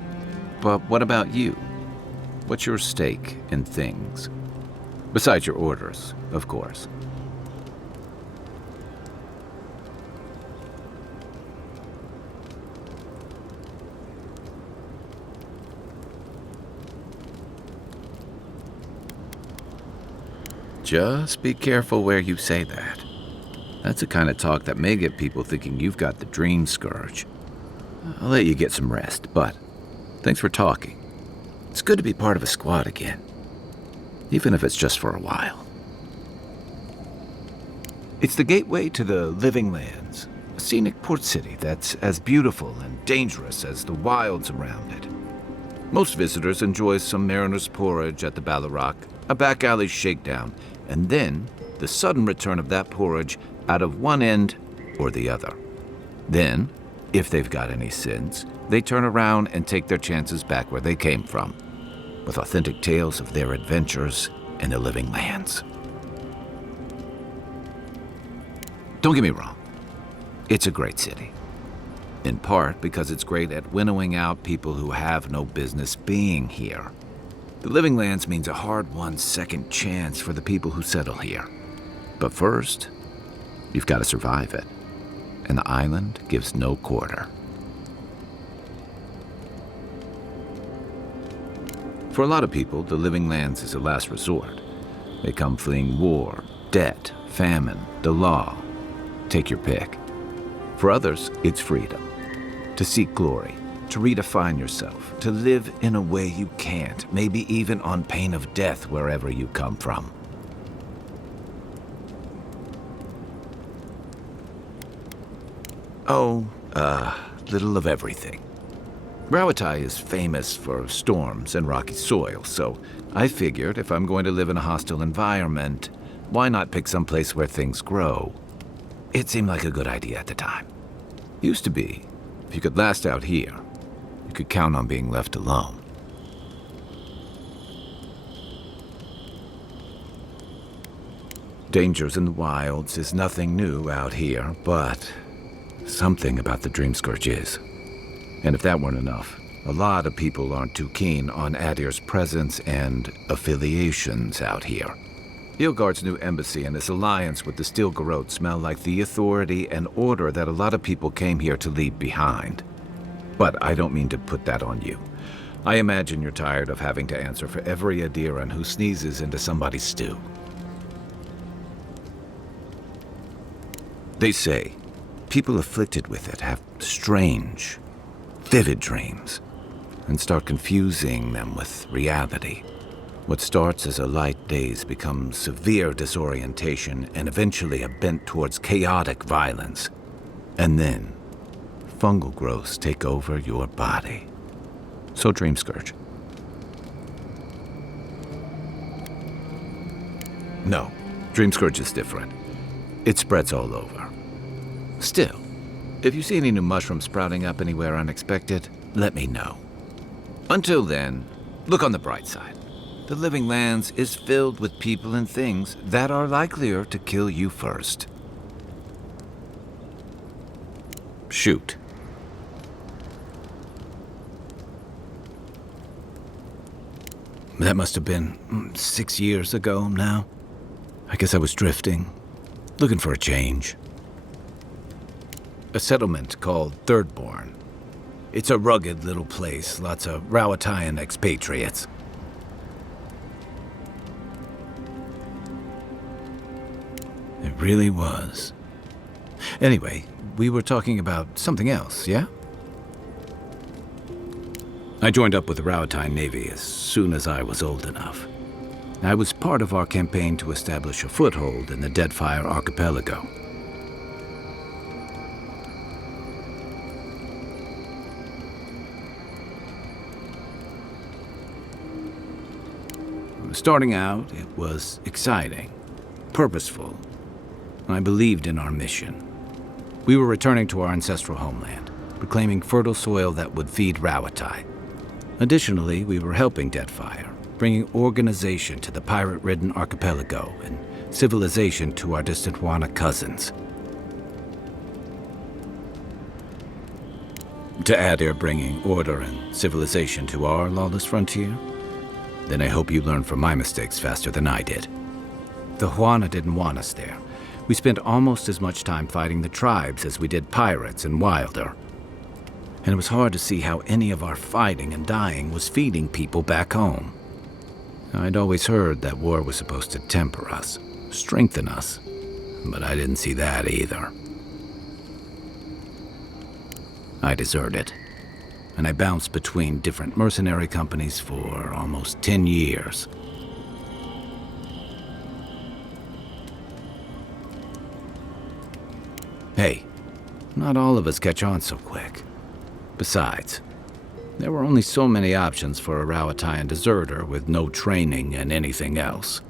But what about you? What's your stake in things? Besides your orders, of course. Just be careful where you say that. That's the kind of talk that may get people thinking you've got the dream scourge. I'll let you get some rest, but thanks for talking. It's good to be part of a squad again, even if it's just for a while. It's the gateway to the Living Lands, a scenic port city that's as beautiful and dangerous as the wilds around it. Most visitors enjoy some mariner's porridge at the Ballarock, a back alley shakedown, and then the sudden return of that porridge out of one end or the other. Then, if they've got any sense, they turn around and take their chances back where they came from, with authentic tales of their adventures in the Living Lands. Don't get me wrong, it's a great city. In part because it's great at winnowing out people who have no business being here. The Living Lands means a hard-won second chance for the people who settle here. But first, you've got to survive it. And the island gives no quarter. For a lot of people, the Living Lands is a last resort. They come fleeing war, debt, famine, the law. Take your pick. For others, it's freedom. To seek glory, to redefine yourself, to live in a way you can't, maybe even on pain of death wherever you come from. Oh, little of everything. Rawatai is famous for storms and rocky soil, so I figured if I'm going to live in a hostile environment, why not pick some place where things grow? It seemed like a good idea at the time. Used to be, if you could last out here, you could count on being left alone. Dangers in the wilds is nothing new out here, but something about the Dream Scourge is. And if that weren't enough, a lot of people aren't too keen on Adir's presence and affiliations out here. Ilgard's new embassy and his alliance with the Steel Garrote smell like the authority and order that a lot of people came here to leave behind. But I don't mean to put that on you. I imagine you're tired of having to answer for every Adiran who sneezes into somebody's stew. They say people afflicted with it have strange, vivid dreams and start confusing them with reality. What starts as a light daze becomes severe disorientation and eventually a bent towards chaotic violence. And then, fungal growths take over your body. So Dream Scourge. No, Dream Scourge is different. It spreads all over. Still, if you see any new mushrooms sprouting up anywhere unexpected, let me know. Until then, look on the bright side. The Living Lands is filled with people and things that are likelier to kill you first. Shoot. That must have been 6 years ago now. I guess I was drifting, looking for a change. A settlement called Thirdborn. It's a rugged little place, lots of Rawatayan expatriates. It really was. Anyway, we were talking about something else, yeah? I joined up with the Rawatayan Navy as soon as I was old enough. I was part of our campaign to establish a foothold in the Deadfire Archipelago. Starting out, it was exciting, purposeful. I believed in our mission. We were returning to our ancestral homeland, reclaiming fertile soil that would feed Rawatai. Additionally, we were helping Deadfire, bringing organization to the pirate-ridden archipelago and civilization to our distant Wana cousins. To Adir bringing order and civilization to our lawless frontier? Then I hope you learn from my mistakes faster than I did. The Wana didn't want us there. We spent almost as much time fighting the tribes as we did pirates and Wilder. And it was hard to see how any of our fighting and dying was feeding people back home. I'd always heard that war was supposed to temper us, strengthen us, but I didn't see that either. I deserted, and I bounced between different mercenary companies for almost 10 years. Hey, not all of us catch on so quick. Besides, there were only so many options for a Rawatayan deserter with no training and anything else.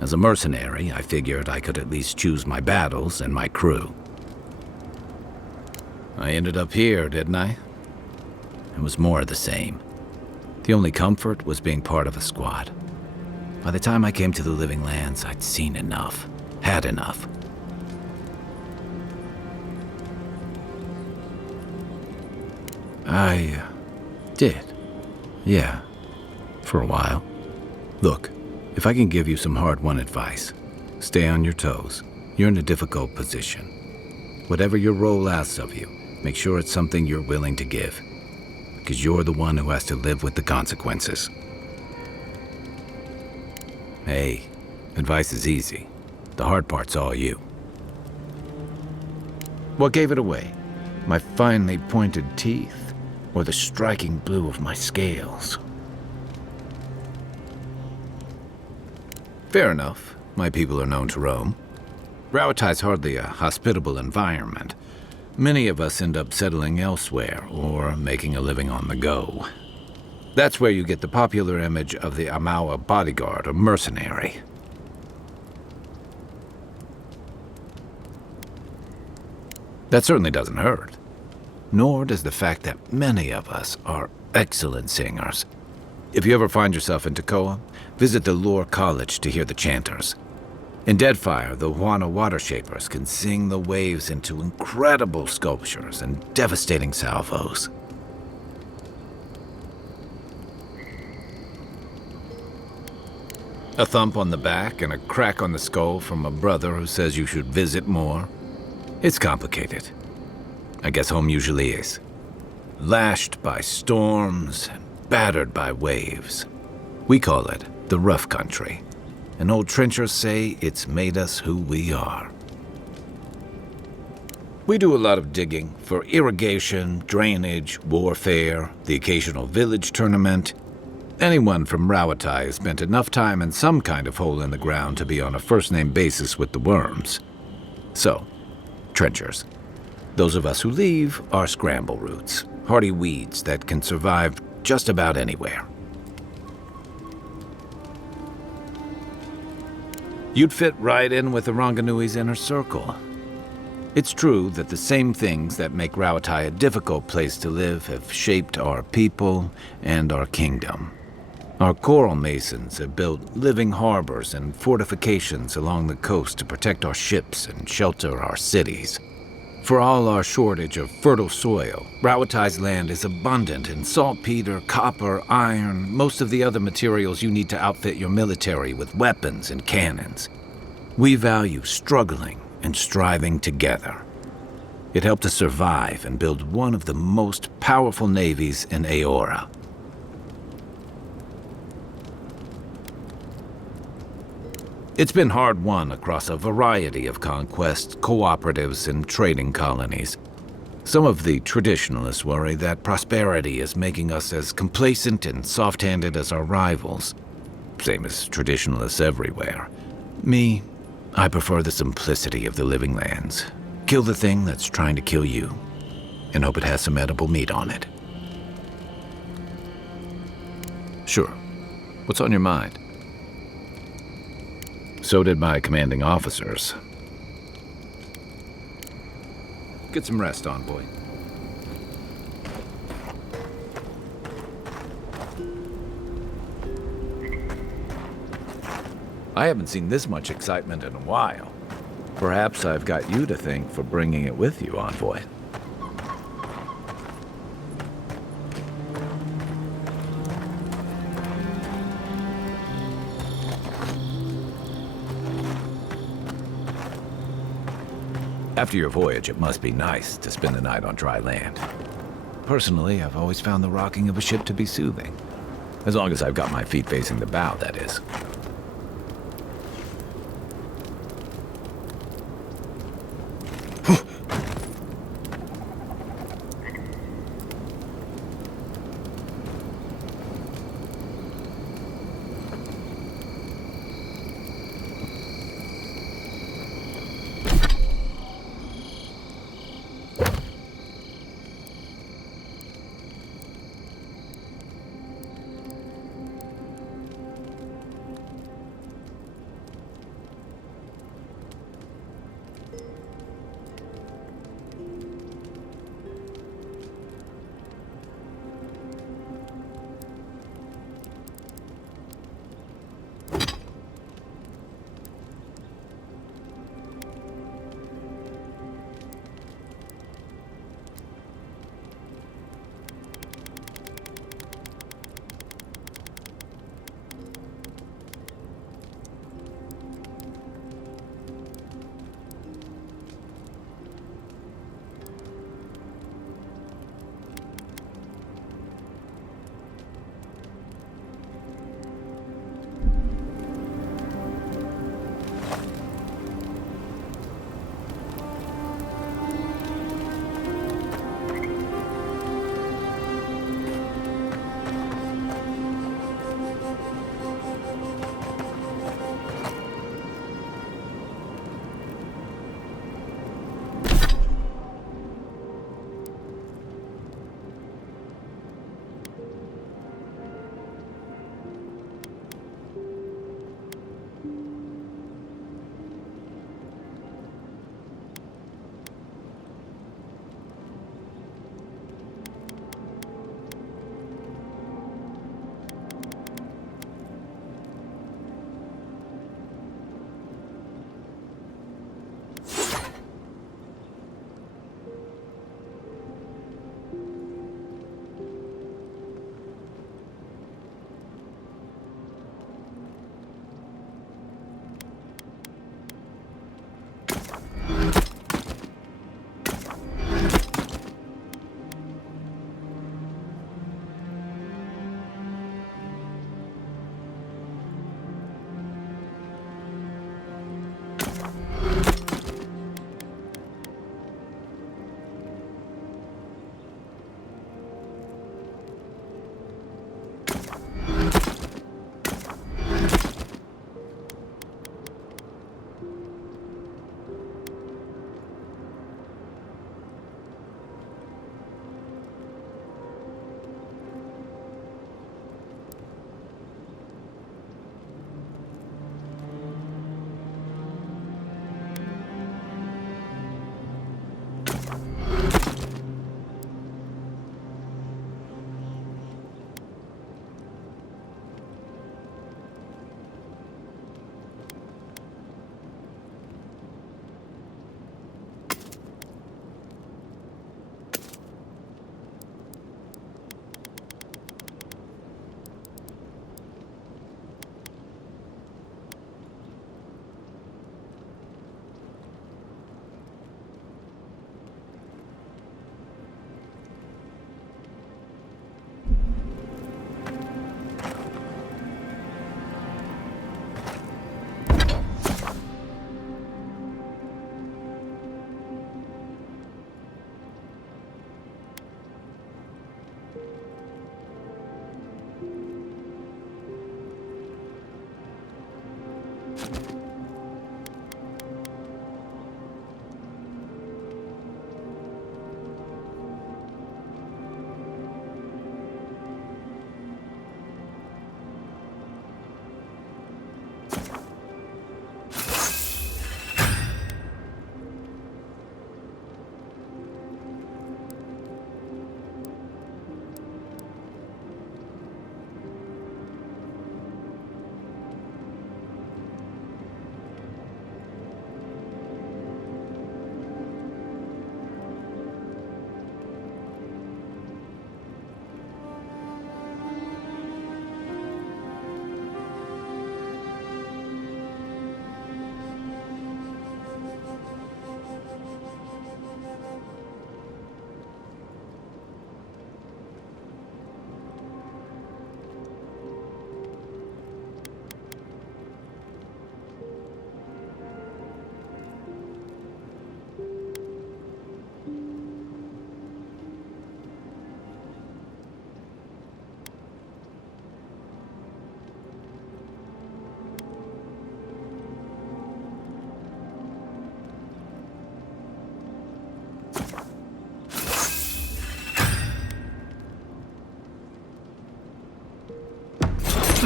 As a mercenary, I figured I could at least choose my battles and my crew. I ended up here, didn't I? It was more of the same. The only comfort was being part of a squad. By the time I came to the Living Lands, I'd seen enough, had enough. I did. Yeah, for a while. Look, if I can give you some hard-won advice, stay on your toes. You're in a difficult position. Whatever your role asks of you, make sure it's something you're willing to give, because you're the one who has to live with the consequences. Hey, advice is easy. The hard part's all you. What gave it away? My finely pointed teeth? Or the striking blue of my scales? Fair enough. My people are known to roam. Rawatai's hardly a hospitable environment. Many of us end up settling elsewhere or making a living on the go. That's where you get the popular image of the Amawa bodyguard or mercenary. That certainly doesn't hurt. Nor does the fact that many of us are excellent singers. If you ever find yourself in Tekoa, visit the Lore College to hear the chanters. In Deadfire, the Wana water shapers can sing the waves into incredible sculptures and devastating salvos. A thump on the back and a crack on the skull from a brother who says you should visit more. It's complicated. I guess home usually is. Lashed by storms and battered by waves. We call it the rough country. And old trenchers say it's made us who we are. We do a lot of digging for irrigation, drainage, warfare, the occasional village tournament. Anyone from Rawatai has spent enough time in some kind of hole in the ground to be on a first-name basis with the worms. So, trenchers. Those of us who leave are scramble roots, hardy weeds that can survive just about anywhere. You'd fit right in with the Ranganui's inner circle. It's true that the same things that make Rawatai a difficult place to live have shaped our people and our kingdom. Our coral masons have built living harbors and fortifications along the coast to protect our ships and shelter our cities. For all our shortage of fertile soil, Rawatai's land is abundant in saltpeter, copper, iron, most of the other materials you need to outfit your military with weapons and cannons. We value struggling and striving together. It helped us survive and build one of the most powerful navies in Aora. It's been hard-won across a variety of conquests, cooperatives, and trading colonies. Some of the traditionalists worry that prosperity is making us as complacent and soft-handed as our rivals. Same as traditionalists everywhere. Me, I prefer the simplicity of the Living Lands. Kill the thing that's trying to kill you, and hope it has some edible meat on it. Sure. What's on your mind? So did my commanding officers. Get some rest, envoy. I haven't seen this much excitement in a while. Perhaps I've got you to thank for bringing it with you, envoy. After your voyage, it must be nice to spend the night on dry land. Personally, I've always found the rocking of a ship to be soothing. As long as I've got my feet facing the bow, that is.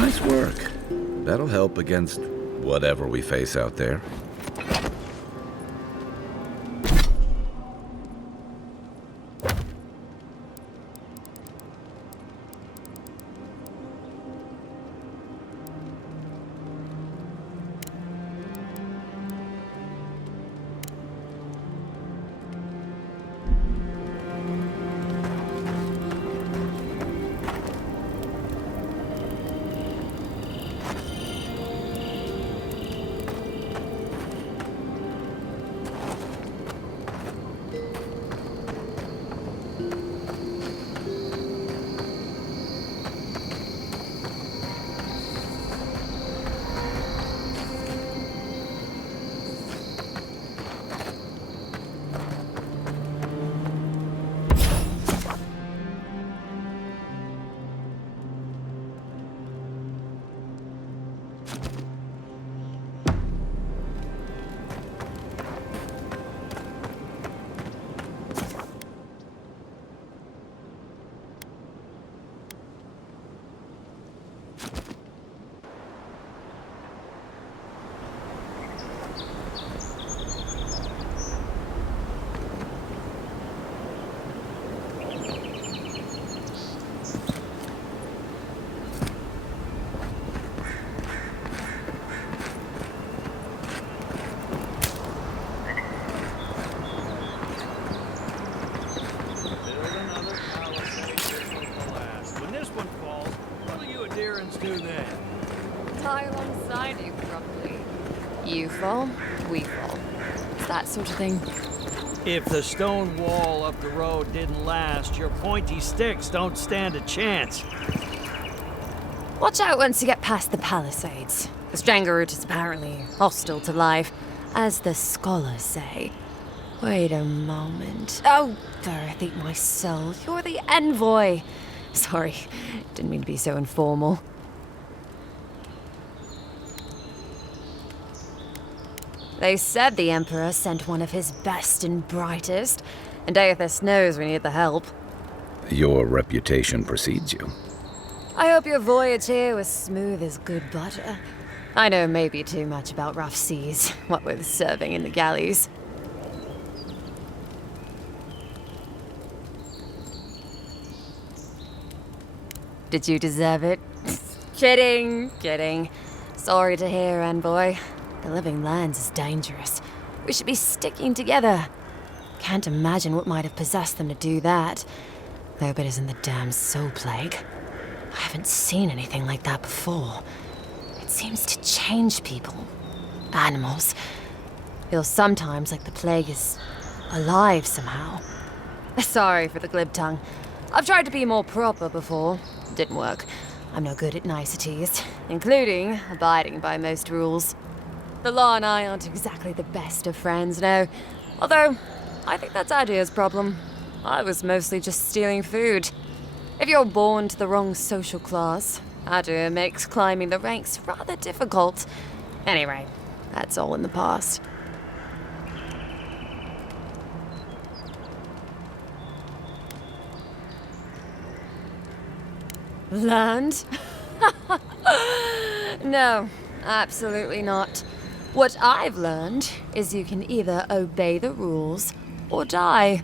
Nice work. That'll help against whatever we face out there. Do then. Tie alongside you, probably. You fall, we fall. It's that sort of thing. If the stone wall up the road didn't last, your pointy sticks don't stand a chance. Watch out once you get past the palisades. The Strangerroot is apparently hostile to life, as the scholars say. Wait a moment. Oh, Gareth, eat my soul. You're the envoy. Sorry, didn't mean to be so informal. They said the Emperor sent one of his best and brightest, and Aethys knows we need the help. Your reputation precedes you. I hope your voyage here was smooth as good butter. I know maybe too much about rough seas, what with serving in the galleys. Did you deserve it? Kidding, kidding. Sorry to hear, envoy. The living lands is dangerous. We should be sticking together. Can't imagine what might have possessed them to do that. Hope it isn't the damn soul plague. I haven't seen anything like that before. It seems to change people. Animals. Feels sometimes like the plague is alive somehow. Sorry for the glib tongue. I've tried to be more proper before. Didn't work. I'm no good at niceties, including abiding by most rules. The law and I aren't exactly the best of friends, no. Although, I think that's Adir's problem. I was mostly just stealing food. If you're born to the wrong social class, Adir makes climbing the ranks rather difficult. Anyway, that's all in the past. Learned? No, absolutely not. What I've learned is you can either obey the rules or die.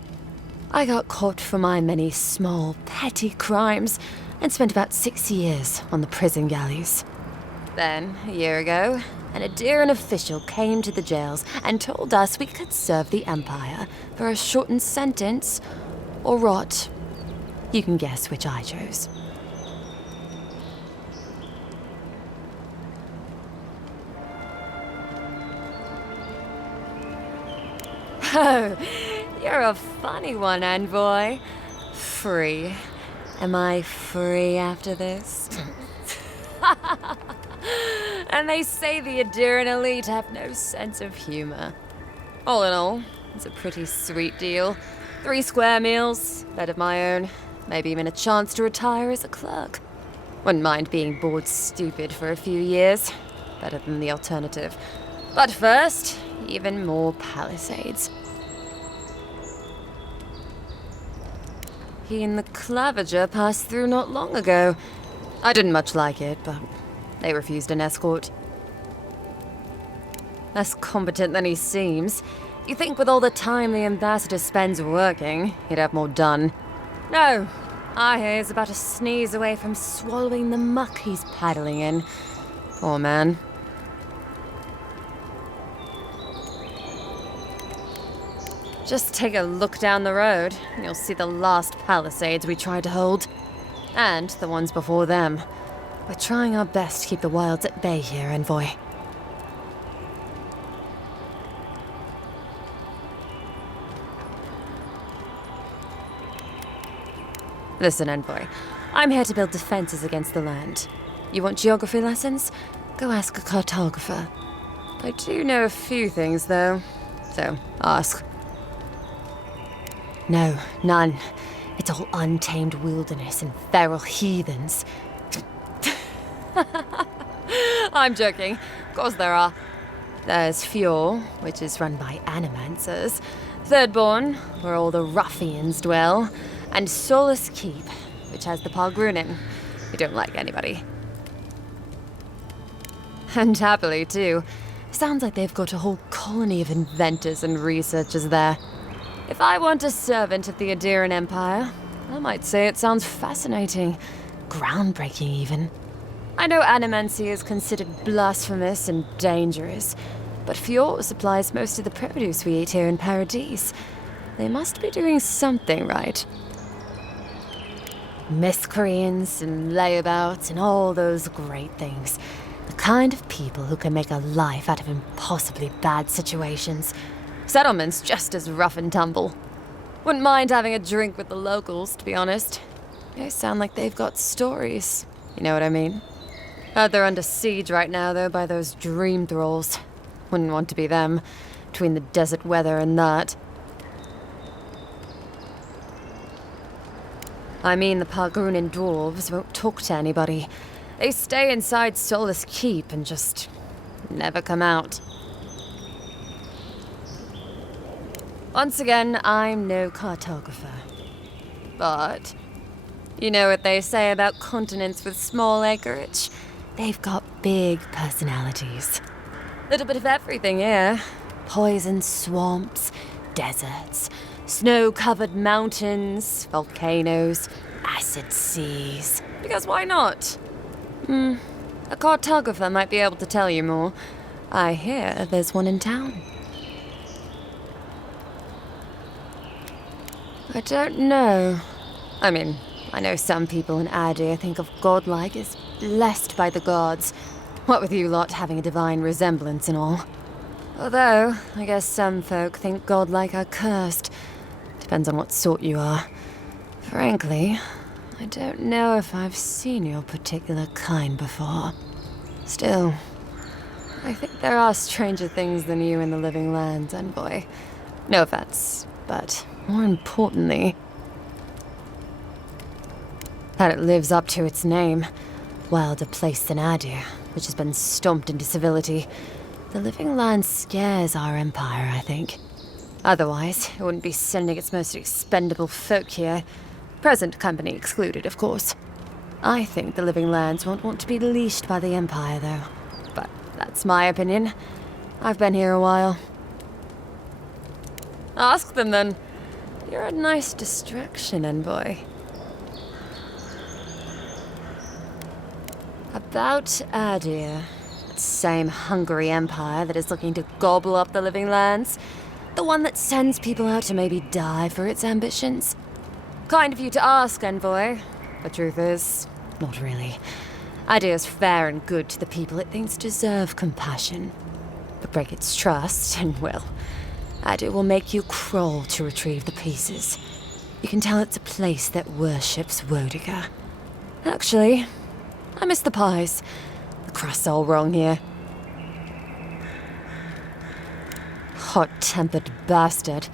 I got caught for my many small, petty crimes and spent about 6 years on the prison galleys. Then, a year ago, an Adiran official came to the jails and told us we could serve the Empire for a shortened sentence or rot. You can guess which I chose. Oh, you're a funny one, envoy. Free. Am I free after this? And they say the Adiran elite have no sense of humor. All in all, it's a pretty sweet deal. 3 square meals, bed of my own, maybe even a chance to retire as a clerk. Wouldn't mind being bored stupid for a few years. Better than the alternative. But first, even more palisades. He and the Clavager passed through not long ago. I didn't much like it, but They refused an escort. Less competent than he seems. You think with all the time the ambassador spends working, he'd have more done. No, I hear he's about to sneeze away from swallowing the muck he's paddling in. Poor man. Just take a look down the road, and you'll see the last palisades we tried to hold. And the ones before them. We're trying our best to keep the wilds at bay here, Envoy. Listen, Envoy. I'm here to build defenses against the land. You want geography lessons? Go ask a cartographer. I do know a few things, though. So, ask. No, none. It's all untamed wilderness and feral heathens. I'm joking. Of course there are. There's Fjord, which is run by animancers. Thirdborn, where all the ruffians dwell. And Solus Keep, which has the Pargrunin, who don't like anybody. And happily, too. Sounds like they've got a whole colony of inventors and researchers there. If I want a servant of the Adiran Empire, I might say it sounds fascinating. Groundbreaking, even. I know animancy is considered blasphemous and dangerous, but Fjord supplies most of the produce we eat here in Paradise. They must be doing something right. Miscreants and layabouts and all those great things. The kind of people who can make a life out of impossibly bad situations. Settlements just as rough and tumble. Wouldn't mind having a drink with the locals, to be honest. They sound like they've got stories. You know what I mean? Heard they're under siege right now, though, by those dream thralls. Wouldn't want to be them, between the desert weather and that. I mean, the Pargrunin dwarves won't talk to anybody. They stay inside Solus Keep and just never come out. Once again, I'm no cartographer. But you know what they say about continents with small acreage? They've got big personalities. Little bit of everything here. Poison swamps, deserts, snow-covered mountains, volcanoes, acid seas. Because why not? A cartographer might be able to tell you more. I hear there's one in town. I don't know. I mean, I know some people in Adir think of godlike as blessed by the gods. What with you lot having a divine resemblance and all. Although, I guess some folk think godlike are cursed. Depends on what sort you are. Frankly, I don't know if I've seen your particular kind before. Still, I think there are stranger things than you in the living lands, Envoy. No offense, but more importantly, that it lives up to its name. Wilder place than Adir, which has been stomped into civility. The living land scares our empire, I think. Otherwise, it wouldn't be sending its most expendable folk here. Present company excluded, of course. I think the living lands won't want to be leashed by the empire, though. But that's my opinion. I've been here a while. Ask them, then. You're a nice distraction, Envoy. About Adir, that same hungry empire that is looking to gobble up the living lands. The one that sends people out to maybe die for its ambitions. Kind of you to ask, Envoy. The truth is, not really. Adir's fair and good to the people it thinks deserve compassion. But break its trust, and well, Adir will make you crawl to retrieve the pieces. You can tell it's a place that worships Wodiga. Actually, I miss the pies. The crust's all wrong here. Hot-tempered bastard.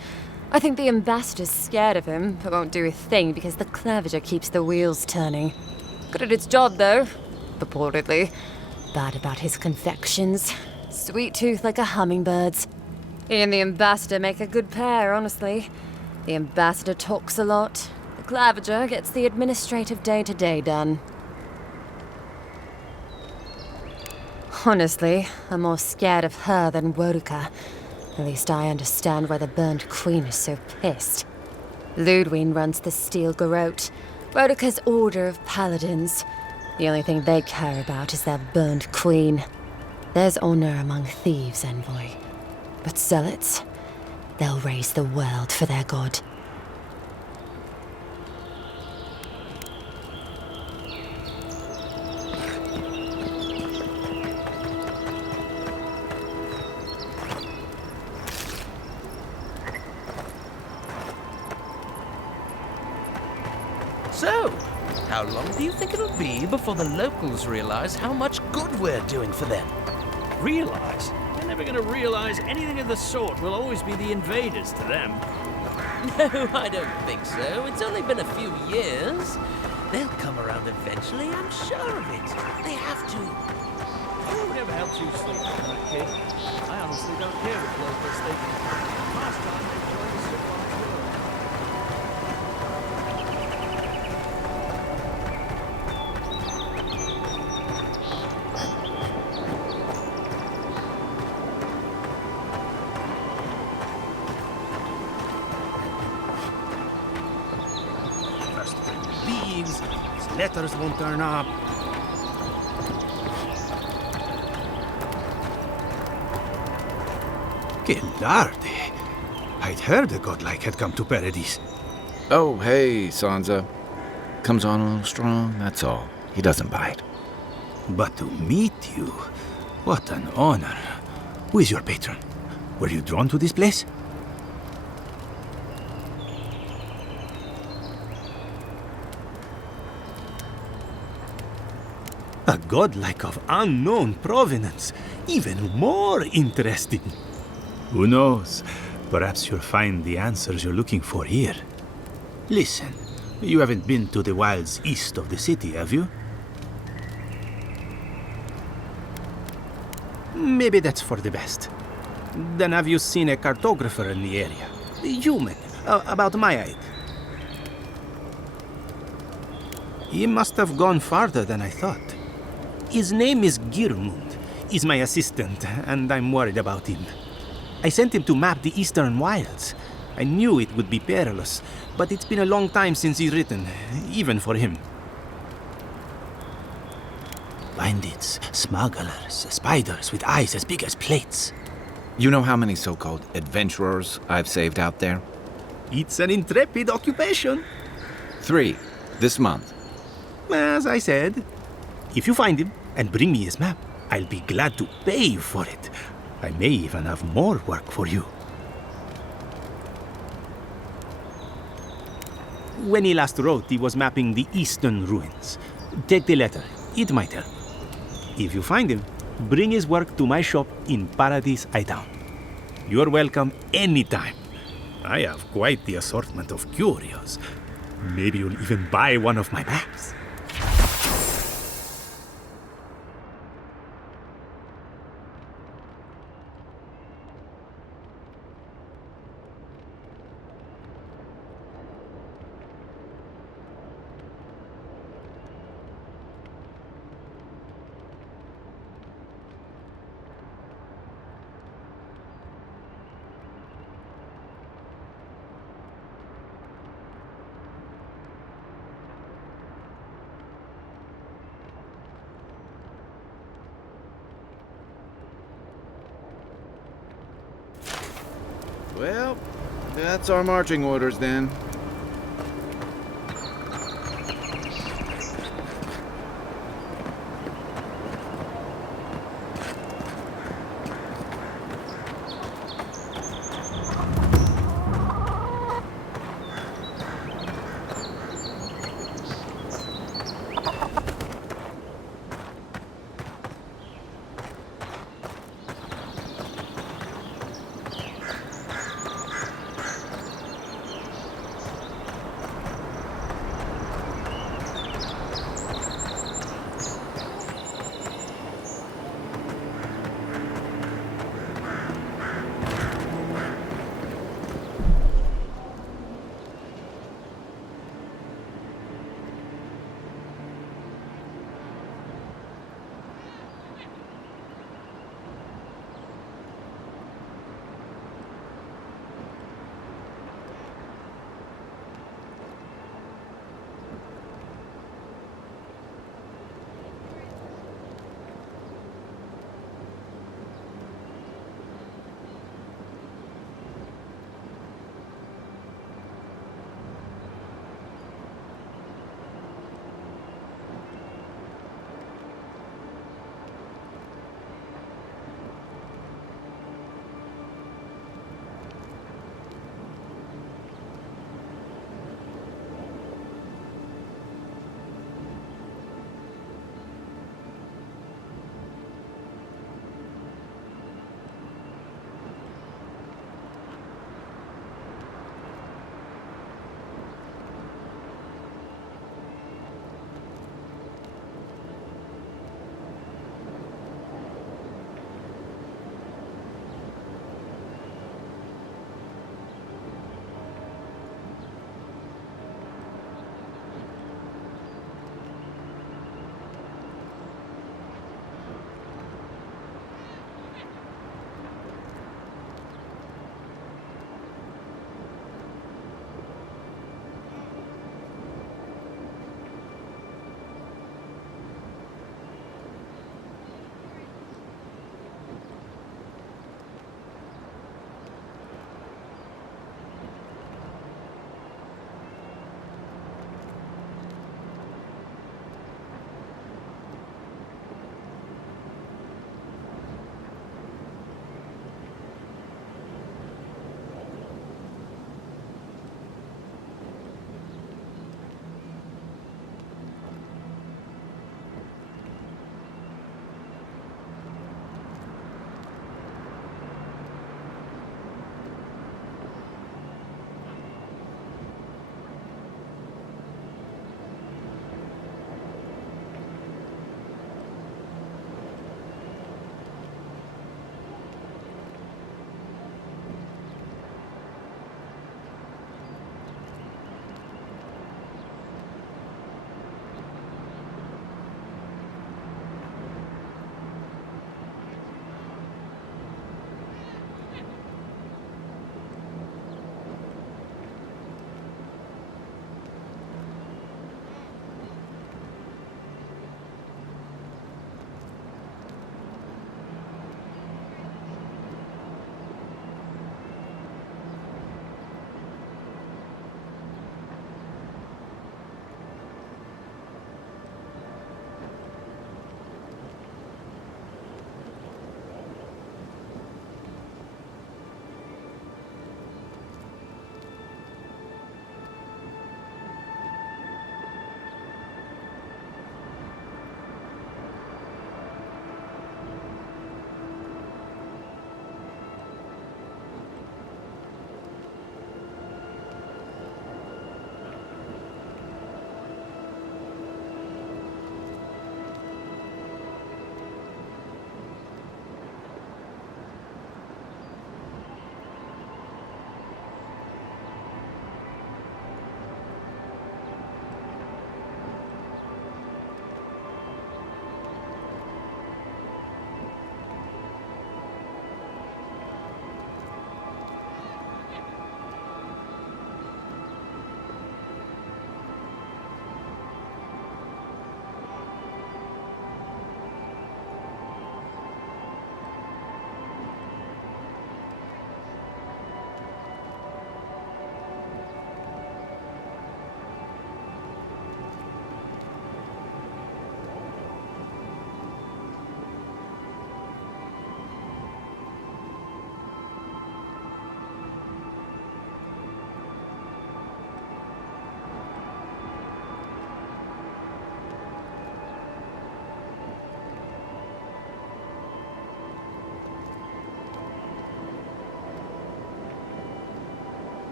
I think the ambassador's scared of him, but won't do a thing because the Clavager keeps the wheels turning. Good at its job, though. Purportedly. Bad about his confections. Sweet tooth like a hummingbird's. He and the ambassador make a good pair, honestly. The ambassador talks a lot. The Clavager gets the administrative day-to-day done. Honestly, I'm more scared of her than Woduka. At least I understand why the Burnt Queen is so pissed. Ludwig runs the Steel Garrote, Woduka's order of paladins. The only thing they care about is their Burnt Queen. There's honor among thieves, Envoy. But zealots, they'll raise the world for their god. So, how long do you think it'll be before the locals realize how much good we're doing for them? Realize? They're never gonna realize anything of the sort. We'll always be the invaders to them. No, I don't think so. It's only been a few years. They'll come around eventually, I'm sure of it. They have to. Whatever helps you sleep, kid. I honestly don't care if locals think. Last time they joined the civilized world. Leaves, letters won't turn up. Gelarde. I'd heard a godlike had come to Paradise. Oh, hey, Sansa. Comes on a little strong, that's all. He doesn't bite. But to meet you, what an honor. Who is your patron? Were you drawn to this place? A godlike of unknown provenance. Even more interesting. Who knows? Perhaps you'll find the answers you're looking for here. Listen, you haven't been to the wilds east of the city, have you? Maybe that's for the best. Then have you seen a cartographer in the area? A human, about my height. He must have gone farther than I thought. His name is Girmund. He's my assistant, and I'm worried about him. I sent him to map the eastern wilds. I knew it would be perilous, but it's been a long time since he's written, even for him. Bandits, smugglers, spiders with eyes as big as plates. You know how many so-called adventurers I've saved out there? It's an intrepid occupation. 3, this month. As I said, if you find him and bring me his map, I'll be glad to pay you for it. I may even have more work for you. When he last wrote, he was mapping the eastern ruins. Take the letter. It might help. If you find him, bring his work to my shop in Paradise Town. You're welcome anytime. I have quite the assortment of curios. Maybe you'll even buy one of my maps. Well, that's our marching orders then.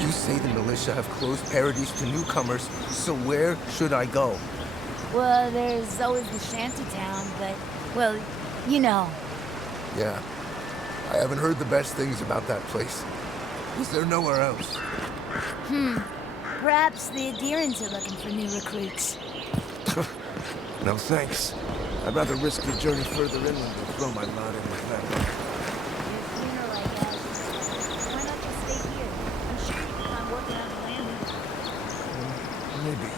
You say the militia have closed Paradise to newcomers, so where should I go? Well, there's always the shanty town, but, well, you know. Yeah, I haven't heard the best things about that place. Is there nowhere else? Perhaps the adherents are looking for new recruits. No thanks. I'd rather risk the journey further inland than throw my lot in with them. Maybe.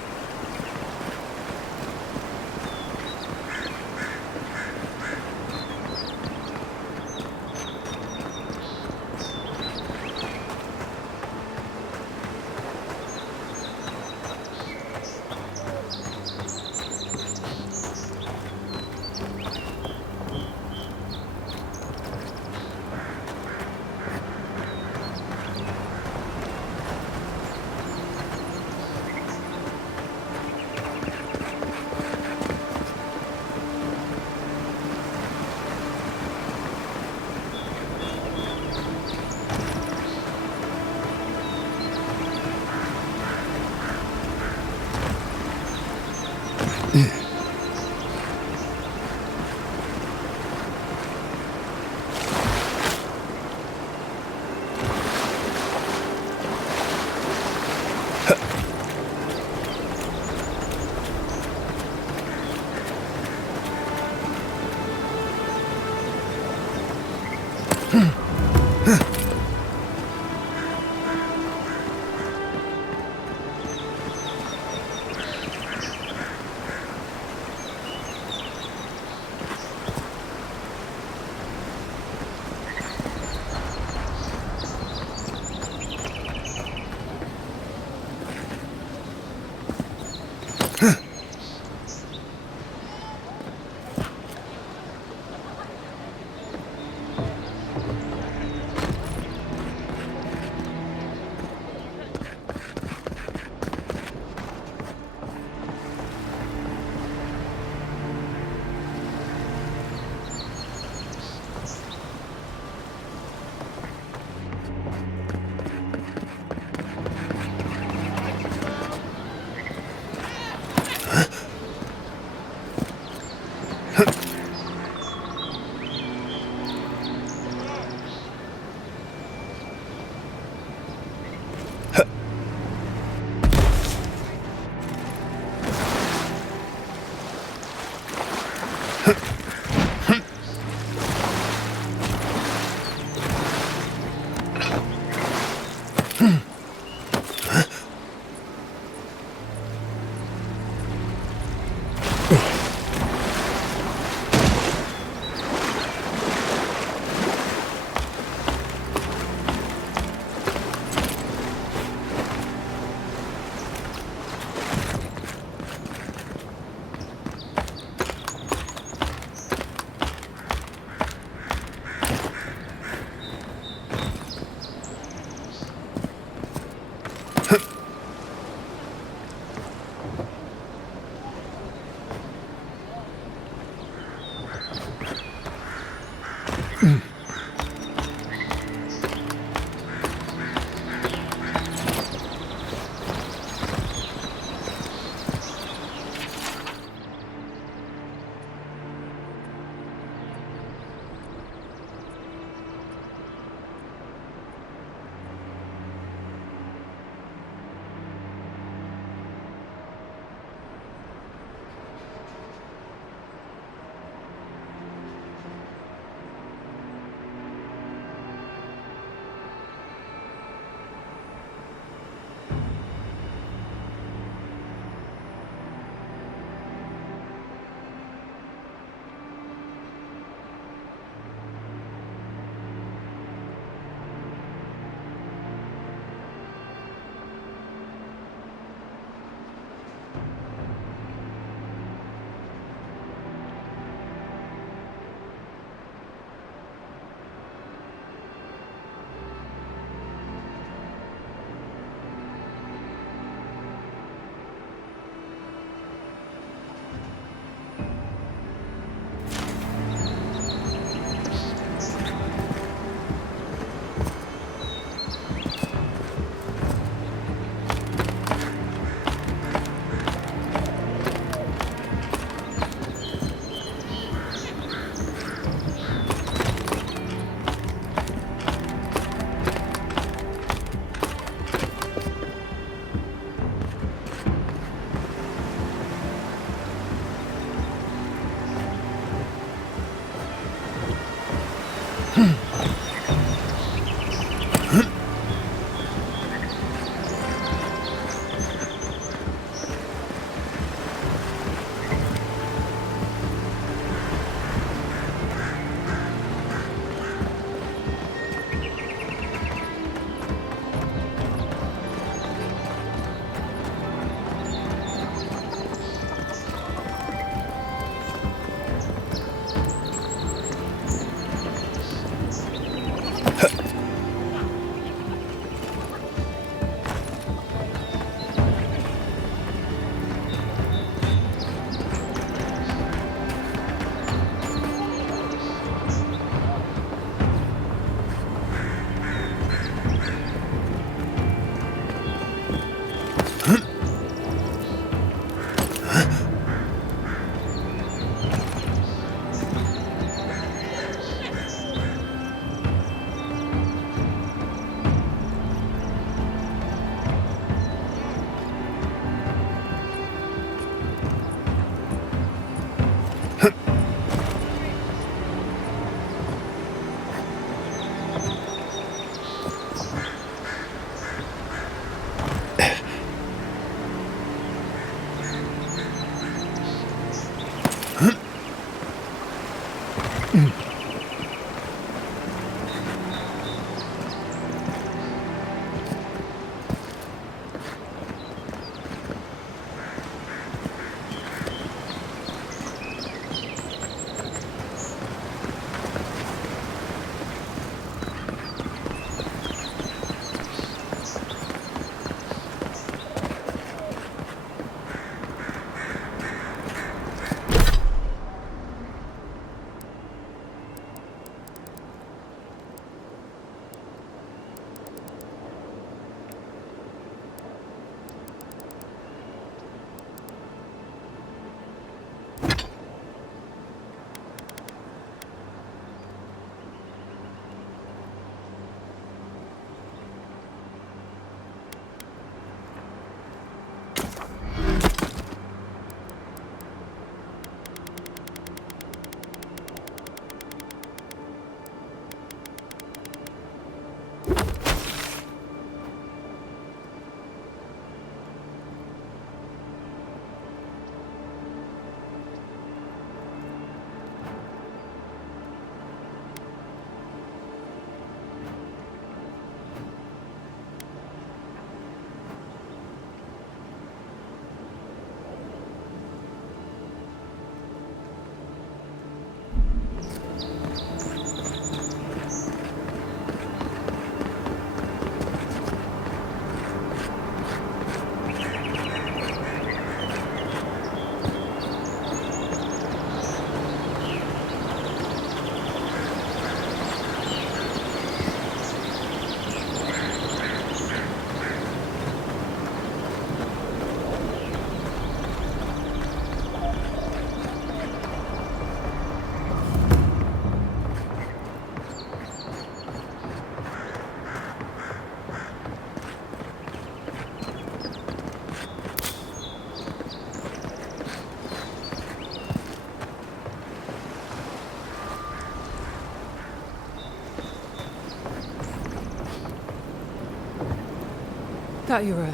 thought you were...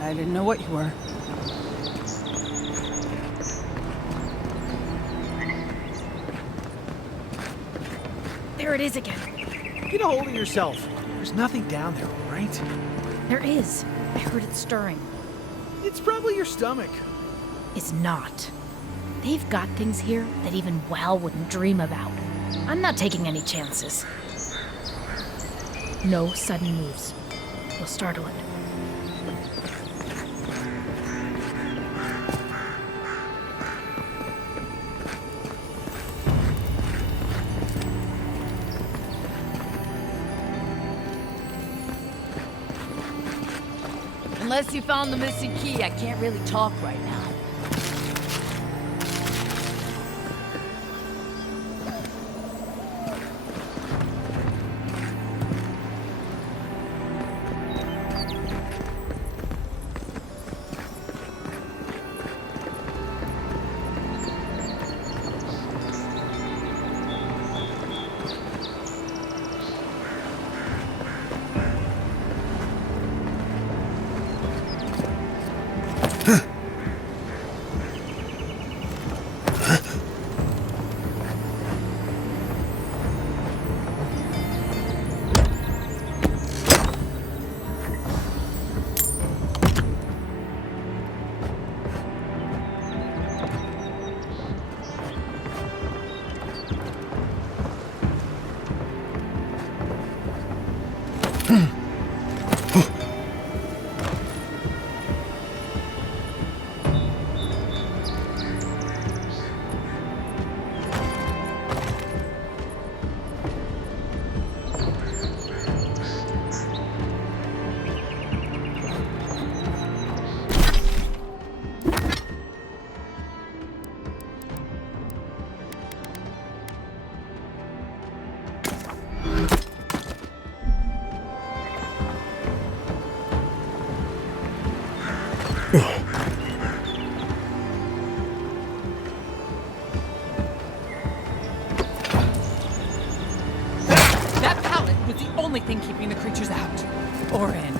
I didn't know what you were. There it is again. Get a hold of yourself. There's nothing down there, all right? There is. I heard it stirring. It's probably your stomach. It's not. They've got things here that even Wal wouldn't dream about. I'm not taking any chances. No sudden moves. We'll startle it. Unless you found the missing key, I can't really talk right now. That pallet was the only thing keeping the creatures out. Or in.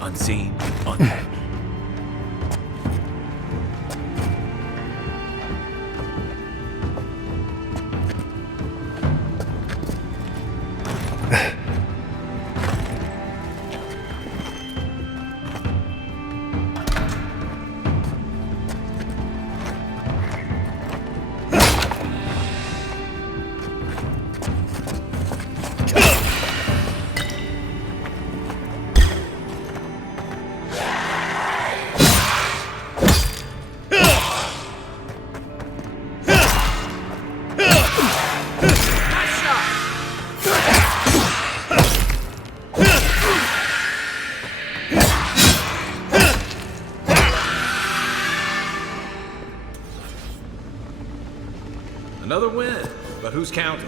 Unseen, unheard. Another win, but who's counting?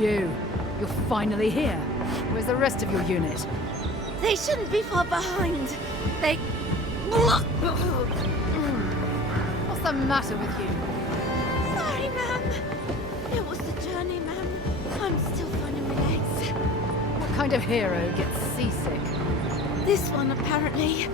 You. You're finally here. Where's the rest of your unit? They shouldn't be far behind. They... What's the matter with you? Sorry, ma'am. It was the journey, ma'am. I'm still finding my legs. What kind of hero gets seasick? This one, apparently.